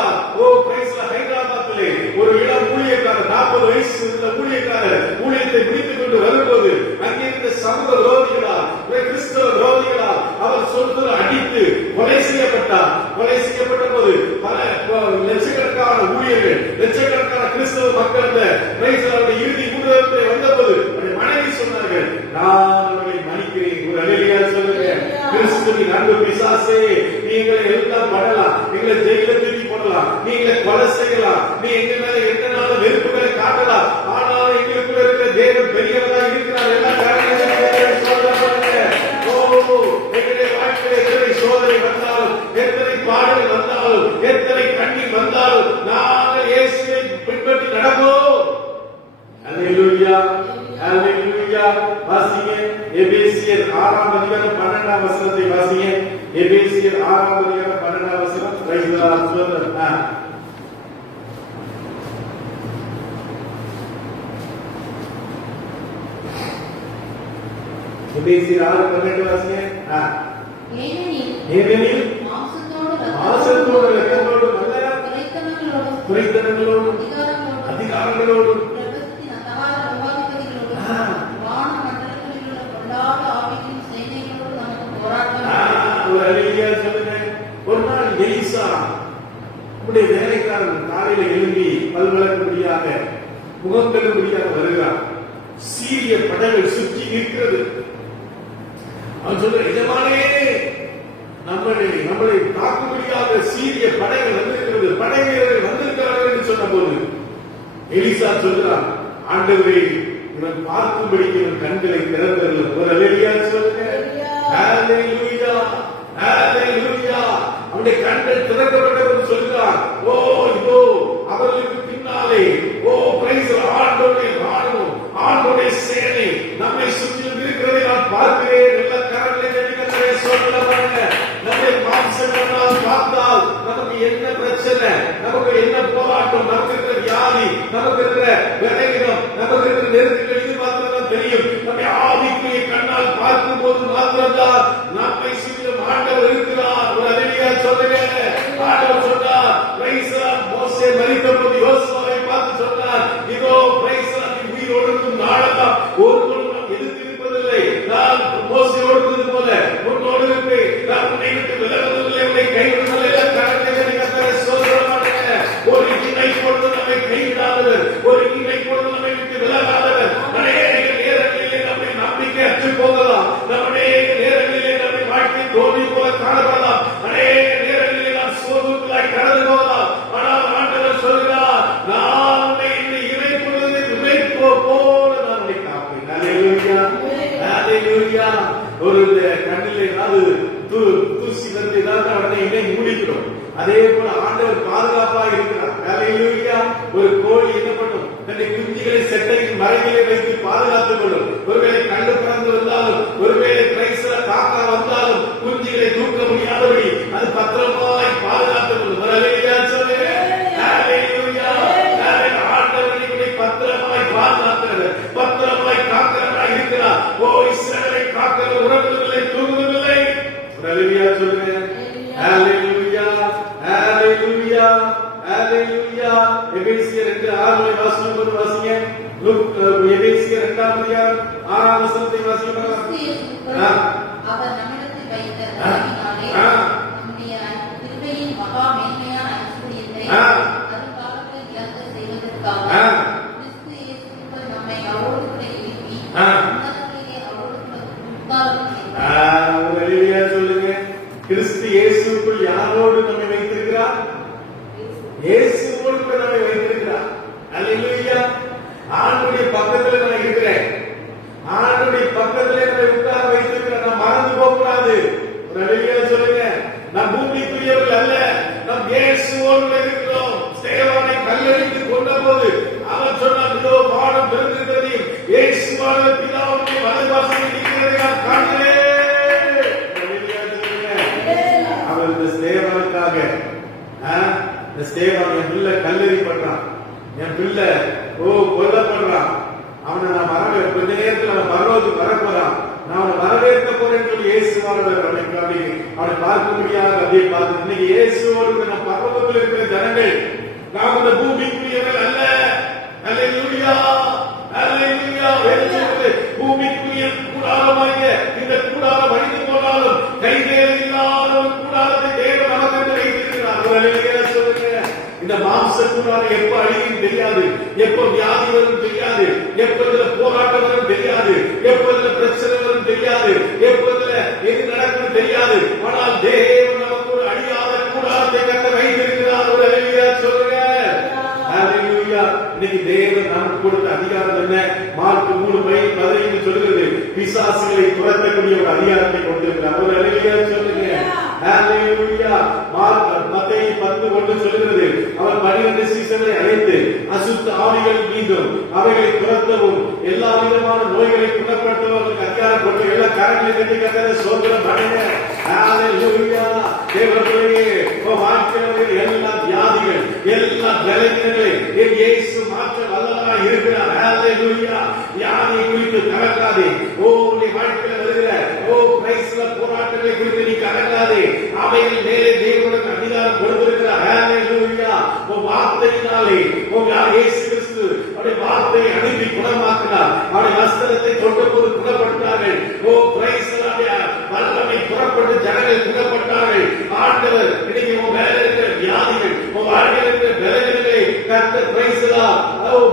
ஹைதராபாத்திலே ஒரு இளம் ஊழியக்காரர் 40 வயசு இருந்த ஊழியக்காரர் ஊழியத்தை முடித்துக் கொண்டு வரும்போது அங்கிருந்த சமூக விரோதிகளால், கிறிஸ்தவ விரோதிகளால் அவர் சொல்வது அடித்து கொலை செய்யப்பட்டார். கொலை செய்யப்பட்ட போது பல லட்சக்கணக்கான ஊழியர்கள், லட்சக்கணக்கான கிறிஸ்தவ மக்கள் அந்த இறுதி ஊர்வலத்தை வந்தபோது மனைவி சொன்னார்கள், நான் அவர்களை மன்னிக்கிறேன். ஒரு அல்லேலூயா சொல்லுங்க. கிறிஸ்துவின் அன்பு. பிசாசே நீங்களை எல்லாம் படலாம், எங்களை ஜெயில தூக்கி போடலாம், நீங்களை கொலை செய்யலாம், நீ எங்க மேல எத்தனாலும் வெறுப்புகளை காட்டலாம், ஆனாலும் எங்களுக்குள்ள இருக்கிற தேவன் பெரியவரா இருக்கிறார். எல்லாம் எங்களுடைய வாழ்க்கையில் எத்தனை சோதனை வந்தாலும், எத்தனை பாடல் வந்தாலும், எத்தனை கண்ணீர் வந்தாலும் நாங்கள் இயேசுவை பின்பற்றி நடப்போம். அல்லேலூயா. அல்லேலூயா. வாசிங்க எபேசியர் 6ஆம் அதிகாரம் 12 12ஆம் வசனத்தை வாசிங்க. எபேசியர் 6ஆம் அதிகாரம் 12ஆம் வசனம். Praise the Lord. எபேசியர் 6:12 வாசிங்க. ஏனெனில் மாம்சத்தோடு இரத்தத்தோடு அல்ல, குறைத்தனங்களோடும் அதிகாரங்களோடும் ஒரு நாள் எலிசா நம்முடைய வேலைக்காரன் காலையில எழும்பி பல்வழக்கும்படியாக முகங்கழும்படியாக வருகிறான். சீரிய படைகள் சுற்றி இருக்கிறது. அவன் சொல்ற, எஜமானே, நம்மளை தாக்கும்படியாக சீரிய படைகள் வந்திருக்கிறது, படை வீரர்கள் வந்திருக்கிறார்கள் என்று சொன்ன போது எலிசா சொல்கிறான், ஆண்டவரே, இவன் பார்க்கும்படிக்கு இவன் கண்களை திறந்தர்கள். ஒரு அல்லேலூயா சொல்லுங்க. ஹalleluya, ஹalleluya. அவனுடைய கண்கள் திறக்கப்பட்டவர் சொல்கிறான், ஓ இதோ அவர்களுக்கு பின்னாலே, ஓ பிரைஸ் ஆண்டவருடைய ராணுவம், ஆண்டவருடைய சேனை நம்மை சுற்றிலும் இருக்கிறதை நான் பார்க்கிறேன். எல்லா கரங்களை நடிகர்களே சொல்லுவாங்க. நம்மை மாம்சங்களால் பார்த்தால் நமக்கு என்ன பிரச்சனை, நமக்கு என்ன போராட்டம், நமக்கு இருக்கிற வியாதி, நமக்கு இருக்கிற விளைவிடம், நமக்கு இருக்கிற நெருக்கங்கள், இது மாத்திரம் தெரியும். நம்மை ஆவிக்குரிய கண்ணால் பார்க்கும் போது மாத்திரம்தான் நம்மை சுற்றிலும் ஆண்டவர் இருக்கிறார். ஒரு அல்லேலூயா சொல்லுங்க. ஆண்டவர் சொன்னார், பிரைஸ் மோசே மரித்த போது யோசுவாவை பார்த்து சொன்னார், இதோ பிரைஸ் உயிரோடு இருக்கும் நாளெல்லாம் ஒருவரும் நாம் எதிர்த்து இருப்பதில்லை. நான் மோசையோடு இருந்தது போல உன்னோடு இருப்பேன். நான் உன்னை விட்டு விலகுவதில்லை, உன்னை கைவிடுவதில்லை. ஒரு இணை பொழுது நம்மை கைவிடாதவர், ஒரு இணை பொழுது நம்மை விட்டு விலகாதவர். அநேக நேரங்களிலே நம்மை நம்பிக்கை அற்று போகலாம், நம்முடைய நேரங்களிலே நம்மை வாழ்க்கை தோல்வி போல காணப்படலாம், அநேக நேரங்களிலே நாம் சோர்வுகளாய் கடந்து போகலாம். ஆனால் ஆண்டவர் சொல்கிறார், நான் உன்னை இந்த இணை பொழுது இணை போல நான் உன்னை காப்பேன். ஹalleluya, ஹalleluya. ஒரு கண்ணிலே தூசி வந்து உடனே இணை மூடிக்கிறோம். அதே போல ஆண்டவர் பாதுகாப்பாக இருக்கிறார். ஹalleluya. ஒரு கோழி என்ன பண்ணும்? தன்னுடைய குஞ்சுகளை செட்டையின் மறைவிலே வைத்து பாதுகாத்துக் கொள்ளும். ஒருவேளை கண்டு பிறந்து வந்தாலும், ஒருவேளை பிரைஸ்ல காக்கா வந்தாலும் குஞ்சுகளை தூக்க முடியாதபடி அது பத்திரமாய் பாதுகாத்துக் கொள்ளும். ஹalleluya சொல்லுங்க. ஹalleluya. ஆண்டவரை பத்திரமாய் பாதுகாக்கிறார், பத்திரமாய் காக்கிறவராய் இருக்கிறார். ஓ இஸ்ரவேலை காக்கிற உறவுகளை தூங்குவதில்லை. ஹalleluya சொல்லுங்க. ஹalleluya, ஹalleluya, ஹalleluya. எபேசியர் 2:6 வாசிங்க. வாசிங்க. எபேசியர் 2ஆம் அதிகாரம் 6ஆம் வசனத்தை வாசிங்க. அவர் நம்மிடத்தில் வைத்த கருணையினாலே நம்முடைய கிருபையின் மகா மேன்மையான ஐஸ்வரியத்தை வருங்காலத்தில் விளங்க செய்வதற்காக கிறிஸ்து இயேசுவுக்குள் நம்மை அவரோடு கூட எழுப்பி உன்னதங்களிலே அவரோடு கூட உட்காரவும் செய்தார். ஹalleluya சொல்லுங்க. கிறிஸ்து இயேசுவுக்குள் யாரோடு நம்மை வைத்திருக்கிறார்? இயேசுவோடு கூட நம்மை வைத்திருக்கிறார். ஹalleluya. ஆண்டவருடைய பக்கத்துல நான் இருக்கிறேன், ஆண்டவருடைய பக்கத்துல நம்மை உட்கார வைத்திருக்கிறேன். நான் மறந்து போக கூடாது. ஹalleluya சொல்லுங்க. நாம் பூமிக்குரியவர்கள் அல்ல, நாம் இயேசுவோடு இருக்கிறோம். ஸ்தேவானை கல்லெறிந்து கொண்டபோது அவர் சொன்னார், இதோ வானம் திறந்திருக்கிறது, இயேசுவானவர் பிதாவுடைய வலதுபார்சத்தில் இருக்கிறதை நான் காண்கிறேன். அவர் இந்த ஸ்தேவானுக்காக, இந்த ஸ்தேவான் என் பிள்ளை கல்லெறி பண்றான், என் பிள்ளை கொல்லப்படுறான், அவனை நான் கொஞ்ச நேரத்தில் அவன் பரலோகத்துக்கு வரப்போறான், நான் அவனை வரவேற்க போறேன்னு சொல்லி இயேசுவானவர் அவனை பார்க்க முடியாது. அப்படியே பார்த்து இன்னைக்கு இயேசுவோடு நம்ம பரலோகத்தில் இருக்கிற ஜனங்கள், நாம் இந்த பூமிக்குரியவர்கள் அல்ல. ஹalleluya, ஹalleluya. பூமிக்குரிய கூடாரமாகிய இந்த கூடாரம் அழிந்து போனாலும் கைவேலை இல்லாத ஒரு கூடாரத்தை தேவன் நமக்கு வைத்திருக்கிறார். ஹalleluya சொல்லுங்க. இந்த மாம்ச கூடாரம் எப்ப அழியும் தெரியாது, எப்ப வியாதி வரும் தெரியாது, எப்ப இதுல போராட்டம் வரும் தெரியாது, எப்ப இதுல பிரச்சனை வரும் தெரியாது, எப்ப இதுல எது நடக்கும் தெரியாது. ஆனால் தேவன் நமக்கு ஒரு அழியாத கூடாரத்தை கட்ட வைத்திருக்கிறார். ஹalleluya சொல்லுங்க. ஹalleluya. இன்னைக்கு தேவன் நமக்கு கொடுத்த அதிகாரம் என்ன? மார்க் 3:15 சொல்கிறது, பிசாசுகளை துரத்தக்கூடிய ஒரு அதிகாரத்தை கொண்டிருக்கிறார். ஹalleluya சொல்லுங்க. ஹalleluya. மத்தேயு 10:1 சொல்கிறது, அவர் 12 சீசனை அழைத்து அசுத்த ஆவிகள் மீதும் அவைகளை துரத்தவும் எல்லா விதமான நோய்களை குணப்படுத்தவும் அதிகாரம் கொண்டு எல்லா காரணங்களை கட்டி கட்டத சோதனை பண்ணுங்க. ஹalleluya. வியாதியை குறித்து கலங்காதே. உன்னுடைய வாழ்க்கையில வருகிற பிரைஸ்ல போராட்டங்களை குறித்து நீ கலங்காதே. அவைகள் மேலே தேவனுக்கு அதிகாரம் கொடுத்திருக்கிறார். ஹalleluya. வார்த்தையினாலே இயேசு கிறிஸ்து அவருடைய வார்த்தையை அனுப்பி குணமாக்கினார். அவருடைய வஸ்திரத்தை தொட்டபோது குணப்பட்டார்கள். பிரைஸ் வல்லமை புறப்பட்டு ஜனங்கள் குணப்பட்டார்கள். ஆண்டவர் இன்னைக்கு உன் மேல இருக்கிற வியாதிகள், உன் வாழ்க்கையில் இருக்கிற பலவீனங்களை கர்த்தர் பிரைஸ்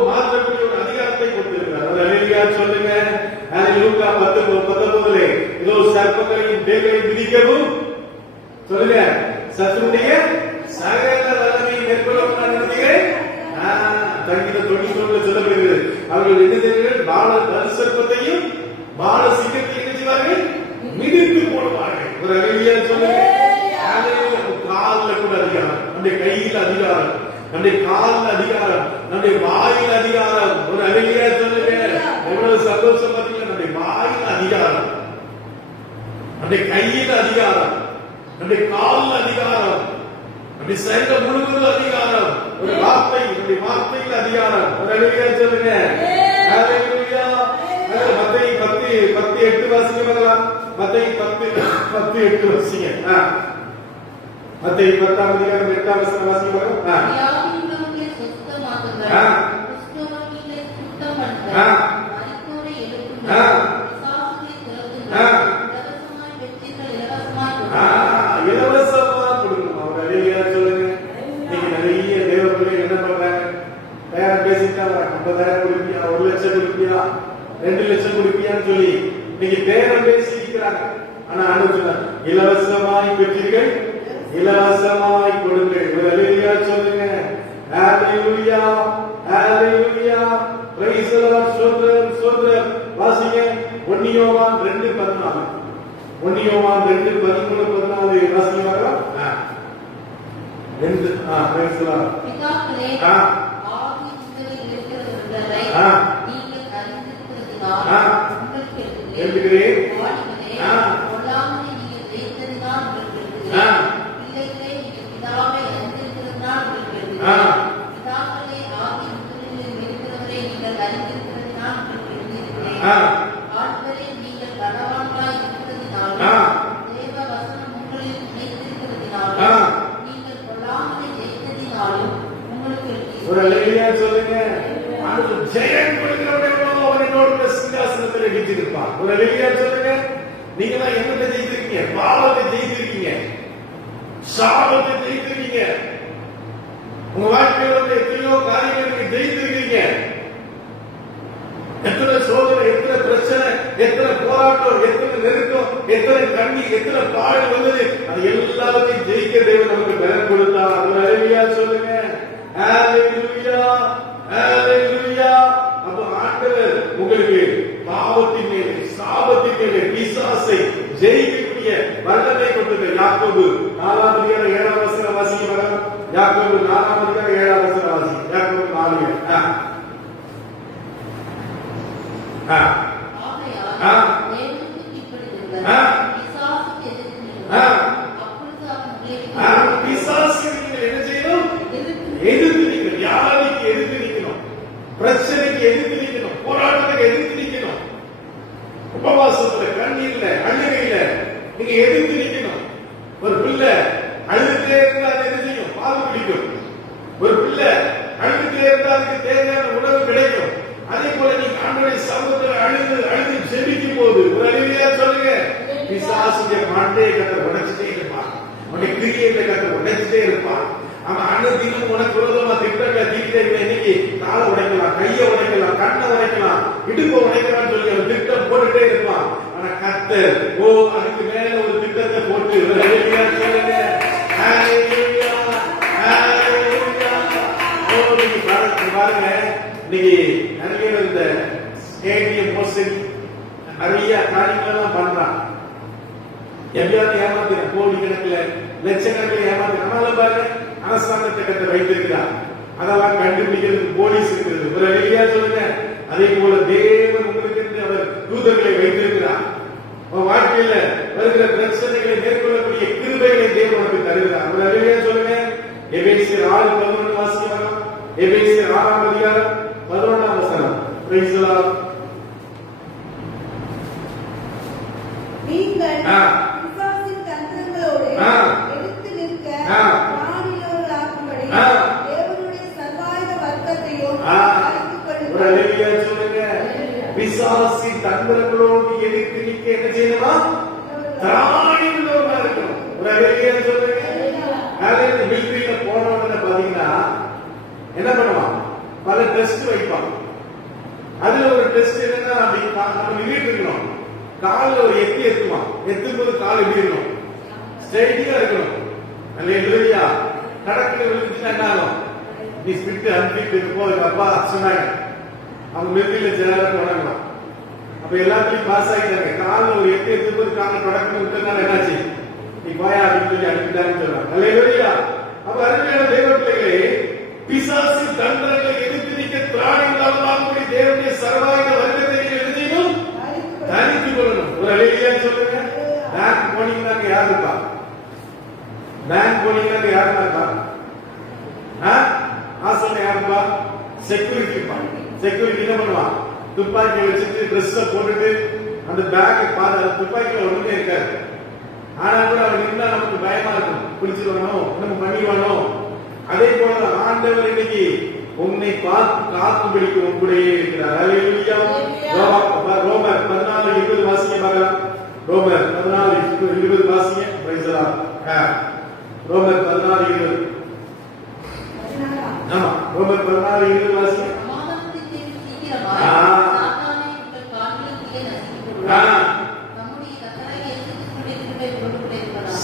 மாற்றக்கூடிய ஒரு அதிகாரத்தை கொடுத்திருக்கிறார். ஹalleluya சொல்லுங்க. லூக்கா 10:19 இதோ சர்ப்பங்களையும் தேள்களையும் மிதிக்கவும் சொல்லுங்க, சத்துருடைய சகல வல்லமையை மேற்கொள்ளவும் நான் நடத்துகிறேன். சங்கீதம் 91 சொல்லப்படுகிறது. அவர்கள் என்ன செய்வார்கள்? பால சர்ப்பத்தையும் பால சிங்கத்தையும் என்ன செய்வார்கள்? மிதித்து போடுவார்கள். ஒரு ஹalleluya சொல்லுங்க. காலில் கூட அதிகாரம், நம்முடைய கையில் அதிகாரம், நம்முடைய காலில் அதிகாரம், நம்முடைய வாயில் அதிகாரம். ஒரு ஹalleluya சொல்லுங்க. எவ்வளவு சந்தோஷம் பார்த்தீங்களா? நம்முடைய வாயில் அதிகாரம், நம்முடைய கையில் அதிகாரம், நம்முடைய காலில் அதிகாரம், நம்முடைய சரீரம் முழுவதும் அதிகாரம். ஒரு வார்த்தை, நம்முடைய வார்த்தையில் அதிகாரம். ஒரு ஹalleluya சொல்லுங்க. ஹalleluya. மத்தேயு 10:8 வாசிங்க பார்க்கலாம். மத்தேயு 10:8 வாசிங்க. மத்தேயு 10:8 வாசிங்க பார்க்கலாம். வியாதியுள்ளவர்களை சுத்தமாக்குங்கள், குஷ்டரோகிகளை சுத்தப்படுத்துங்கள், மரித்தோரை எழுப்புங்கள், பிசாசுகளை துரத்துங்கள், இலவசமாய் பெற்றீர்கள், இலவசமாய் கொடுங்கள். இலவசமா கொடுக்கணும். அவர் ஹalleluya சொல்லுங்க. நீங்க நிறைய தேவ பிள்ளைகள் என்ன பண்றாங்க? பேரம் பேசிட்டாங்க, 50,000 கொடுப்பியா, 1 லட்சம் கொடுப்பியா, 2 லட்சம் கொடுப்பியான்னு சொல்லி நீங்க பேரம் பேசி இருக்கிறாங்க. ஆனா ஆண்டவர் சொன்னார், இலவசமாய் பெற்றீர்கள், இலவசமாய் கொடுங்கள். ஒரு ஹalleluya சொல்லுங்க. ஹalleluya, ஹalleluya, praise the Lord. ஸ்தோத்திரம், ஸ்தோத்திரம். வாசிங்க 1 யோவான் 2:14. 1 யோவான் 2:13-14 வாசிங்க பார்க்கலாம். praise the Lord. பிதாக்களே, ஆவி உங்களில் இருக்கிறவர்களை நீங்கள் அறிந்திருக்கிறதினால் உங்களுக்கு எழுதுகிறேன். வாலிபனே, கொல்லாமலே நீங்கள் ஜெயித்ததினால் உங்களுக்கு எழுதுகிறேன். பிள்ளைகளே, நீங்கள் பிதாவை அறிந்திருக்கிறதினால் உங்களுக்கு எழுதுகிறேன். பிதாக்களே, ஆவி உங்களில் இருக்கிறவரை நீங்கள் அறிந்திருக்கிறதினால் உங்களுக்கு எழுதியிருக்கிறேன். ஆண்டவரே, நீங்கள் கனவான்களாய் இருக்கிறதினாலும் தேவ வசனம் உங்களில் நிலைத்திருக்கிறதினாலும் நீங்கள் கொல்லாமலே ஜெயித்ததினாலும் உங்களுக்கு எழுதியிருக்கிறேன். ஒரு ஹalleluya சொல்லுங்க. ஆண்டவர் ஜெயம் கொடுக்கிறவனோ அவன் என்னோட சிங்காசனத்தில் வீற்றிருப்பான். ஒரு ஹalleluya சொல்லுங்க. நீங்க தான் என்னத்தை ஜெயித்திருக்கீங்க? பாவத்தை ஜெயித்திருக்கீங்க, சாபத்தை ஜெயித்திருக்கீங்க. உங்க வாழ்க்கையில எத்தனையோ காரியங்களை நீங்க ஜெயித்திருக்கீங்க. எத்தனை சோதனை, எத்தனை பிரச்சனை, எத்தனை போராட்டம், எத்தனை நெருக்கம், எத்தனை கண்ணீர், எத்தனை பாடு வந்தது, அது எல்லாத்தையும் ஜெயிக்க தேவன் நமக்கு பலன் கொடுத்தார். ஒரு ஹalleluya சொல்லுங்க. ஹalleluya, ஹalleluya. அப்ப ஆண்டவர் உங்களுக்கு பாவத்தின் மேலே, சாபத்தின் மேலே, பிசாசை ஜெயிக்கக்கூடிய வல்லமை கொடுத்தார். யாக்கோபு 4:7 வாசிங்க பாருங்க. யாக்கோபு 4:7 வாசிங்க. யாக்கோபு 4. ஆகையால் தேவனுக்கு கீழ்ப்படிந்திருங்கள், பிசாசுக்கு எதிர்த்து நில்லுங்கள். அப்பொழுது அவன் உங்களை பிசாசு நீங்கள் என்ன செய்யணும்? எதிர்த்து நிற்கணும். வியாதிக்கு எதிர்த்து நிற்கணும், பிரச்சனைக்கு எதிர்த்து நிற்கணும், போராட்டத்துக்கு எதிர்த்து நிற்கணும். உபவாசத்துல, கண்ணீர்ல, அழுகையில நீங்க எதிர்த்து நிற்கணும். ஒரு பிள்ளை அழுதுட்டே இருந்தா அது என்ன செய்யும்? பால் குடிக்கும். ஒரு பிள்ளை அழுதுட்டே இருந்தா அதுக்கு தேவையான உணவு கிடைக்கும். அதே போல நீங்க ஆண்டவருடைய சமூகத்தில் அழுது ஜெபிக்கும் போது ஒரு ஹalleluya சொல்லுங்க. பிசாசுடைய மண்டையை கர்த்தர் உடைச்சிட்டே இருப்பான், உன்னுடைய கிரியைகளை கர்த்தர் உடைச்சிட்டே இருப்பான். அவன் அனுதினம் உனக்கு விரோதமா திட்டங்களை தீட்டை இன்னைக்கு காலை உடைக்கலாம், கையை உடைக்கலாம், கண்ணை உடைக்கலாம், இடுப்பை உடைக்கலாம்னு சொல்லி அவன் திட்டம் போட்டுட்டே இருப்பான். ஆனா கர்த்தர் அதுக்கு மேல ஒரு திட்டத்தை போட்டு ஒரு ஹalleluya சொல்லுங்க. ஹalleluya, ஹalleluya. பாருங்க, இன்னைக்கு நிறைய இந்த ஸ்டேடியம் மோசடி நிறைய காரியங்கள்லாம் பண்றான். எப்படியாவது ஏமாத்துற, கோடி கணக்குல லட்சக்கணக்கில் ஏமாத்துற. அதனால பாருங்க, அரசாங்க திட்டத்தை வைத்திருக்கிறார். அதெல்லாம் கண்டுபிடிக்கிறதுக்கு போலீஸ் இருக்கிறது. ஒரு ஹalleluya சொல்லுங்க. அதே போல தேவன் உங்களுக்கு என்று அவர் தூதர்களை வைத்திருக்கிறார். உங்க வாழ்க்கையில வருகிற பிரச்சனைகளை மேற்கொள்ளக்கூடிய கிருபைகளை தேவன் உங்களுக்கு தருகிறார். ஒரு ஹalleluya சொல்லுங்க. எபேசியர் 6:11 வாசிக்கலாம். எபேசியர் 6:11 11. Praise the Lord. திராணி உள்ளவனா இருக்கணும். ஒரு அழகிய சொல்லுங்க. அதாவது மிலிட்டரியில போனவங்க பாத்தீங்கன்னா என்ன பண்ணுவான், பல டெஸ்ட் வைப்பான். அதுல ஒரு டெஸ்ட் என்னன்னா, நம்ம நின்றுட்டு இருக்கணும், காலில் ஒரு எத்துவான். எத்தும்போது கால் எப்படி இருக்கணும், ஸ்ட்ரைட்டா இருக்கணும். இல்லையா, கடற்கரை விழுந்துச்சுன்னா என்ன ஆகும், நீ ஸ்பிட்டு அன்பிட்டு போதுக்கு அப்பா சொன்னாங்க. அவங்க மிலிட்டரியில ஜெனரலா தொடங்கலாம். அப்ப எல்லாத்துலயும் பாஸ் ஆகிட்டாங்க. காலில் ஒரு எத்தும்போது காலில் தொடக்கணும் விட்டதுனால என்னாச்சு, நீ போயா அப்படின்னு சொல்லி அனுப்பிட்டாங்கன்னு சொல்றாங்க. இல்லையா, அப்ப அருமையான தெய்வ பிள்ளைகளே, பிசாசு தண்டனைகளை எதிர்த்து நிற்க திராணி இல்லாமல் கூடிய தேவனுடைய சர்வாயுத வர்க்கத்தை எழுதியும் தனித்து கொள்ளணும். ஒரு அழகியா சொல்லுங்க. பேங்க் போனீங்கன்னா யார் இருக்கா, பேங்க் போனீங்கன்னா யார் இருக்கா, ஆசனை யாருப்பா, செக்யூரிட்டி இருப்பான். செக்யூரிட்டி என்ன பண்ணுவான், துப்பாக்கி வச்சுட்டு ட்ரெஸ் போட்டுட்டு அந்த பேக் பாரு, துப்பாக்கில ஒண்ணுமே இருக்காது. ஆனா கூட அவன் இருந்தா நமக்கு பயமா இருக்கும், குளிச்சிருவானோ நம்ம பண்ணிடுவானோ. அதே போல ஆண்டவர் இன்னைக்கு உன்னை பார்த்து காக்கும்படிக்கு உங்களுடைய இருக்கிறார். அல்லேலூயா. ரோமர் 14:20 வாசிங்க பார்க்கலாம். ரோமர் 14:20 வாசிங்க. Praise the Lord. ரோமர் 14:20. ஆமா, ரோமர் 14:20 வாசிங்க.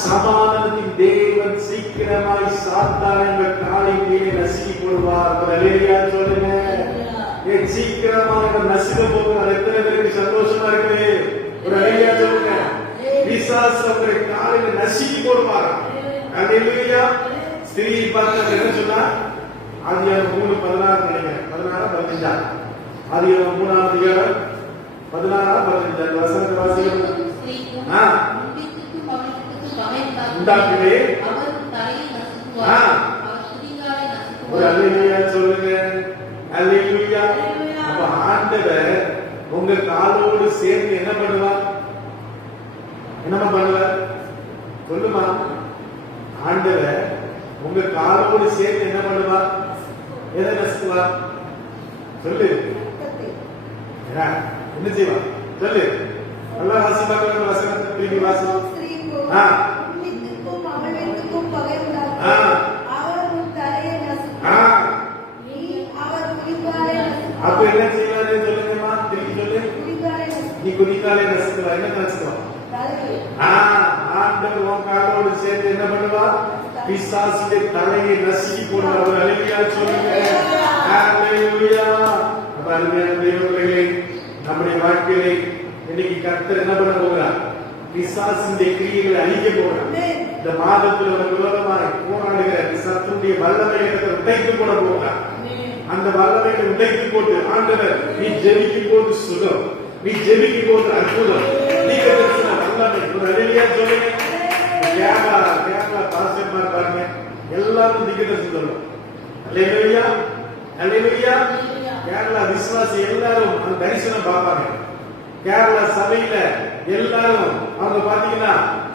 சமாதானத்தின் தேவன் சீக்கிரமாய் சாத்தானை காலை கீழே நசுக்கி போடுவார். அல்லேலூயா சொல்லுங்க. சீக்கிரமாக நசுக்க போகிறார். எத்தனை பேருக்கு சந்தோஷமா இருக்கு, ஒரு அல்லேலூயா சொல்லுங்க. பிசாசு அவரை காலையில நசுக்கி போடுவார். அல்லேலூயா. ஸ்திரீ பார்த்து என்ன சொன்னா, ஆதியாகமம் 3:16 நினைக்கிறேன், 16-15. ஆதியாகமம் 3ஆம் அதிகாரம் 16-15 வசனத்தை வாசிக்கிறோம். உண்டாக்குவே ஒரு அல்லேலூயா சொல்லுங்க. அல்லேலூயா. அப்ப ஆண்டவர் உங்க காலோடு சேர்ந்து என்ன பண்ணுவார், என்னமா பண்ணுவார் சொல்லுமா. ஆண்டவர் உங்க காலோடு சேர்ந்து என்ன பண்ணுவார், எதை நசுக்குவார் சொல்லு, என்ன செய்வார் சொல்லு. நல்லா வாசிப்பாங்க. வசனத்தை திரும்பி வாசி. அப்ப என்ன செய்வாரு சொல்லுங்கம்மா, திரும்பி சொல்லு. நீ குதிக்காலே நசுக்கலாம். என்ன நசுக்கலாம், ஆண்டவர் உன் காலோடு சேர்ந்து என்ன பண்ணுவா, பிசாசுடைய தலையை நசுக்கி போடுவார். ஒரு அல்லேலூயா சொல்லுங்க. அல்லேலூயா. அப்ப அருமையான தேவர்களே, நம்முடைய வாழ்க்கையிலே இன்னைக்கு கர்த்தர் என்ன பண்ண போகிறார், பிசாசுடைய கிரியைகளை அழிக்க போகிறார். இந்த மாதத்தில் ஒரு விரோதமாக போராடுகிற சத்துடைய வல்லமையை உடைத்து போட போகிறார். அந்த வல்லமையை உடைத்து போட்டு ஆண்டவர் நீ ஜெபிக்கும் போது சுகம், நீ ஜெபிக்கும் போது அற்புதம், நீங்க வல்லமை. ஒரு அல்லேலூயா சொல்லுங்க. கேரளா பாஸ்டர்மார் பாருங்க, எல்லாரும் திக்கதரிசனம் சொல்லணும். அல்லேலூயா. அல்லேலூயா. கேரளா விசுவாசி எல்லாரும் அந்த தரிசனம் பார்ப்பாங்க. கேரளா சபையில எல்லாரும் அவங்க பாத்தீங்கன்னா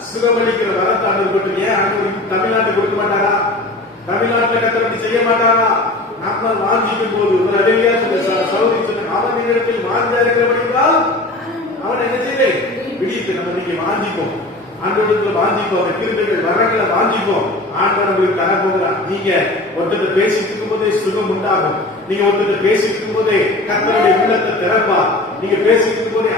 சுகமளிக்கிற வரத்தை அனுப்பட்டு. ஏன் தமிழ்நாட்டுக்கு கொடுக்க மாட்டாரா, தமிழ்நாட்டுல கத்தப்படி செய்ய மாட்டாரா. நம்ம வாஞ்சிக்கும் போது ஒரு அழகியா சௌரி சொன்ன, அவன் இடத்தில் வாஞ்சா இருக்கிறபடியால் அவன் என்ன செய்ய விடித்து நம்ம நீங்க வாஞ்சிப்போம், ஆண்டவரத்துல வாஞ்சிப்போம், கிருபைகள் வரங்களை வாஞ்சிப்போம். ஆண்டவர் உங்களுக்கு தரப்போகிறார். நீங்க ஒருத்தர் பேசிட்டு இருக்கும் போதே சுகம் உண்டாகும். நீங்க ஒருத்தர் பேசிட்டு இருக்கும் போதே கர்த்தருடைய உள்ளத்தை திறப்பா. நீங்க பேசிட்டு இருக்கும் போதே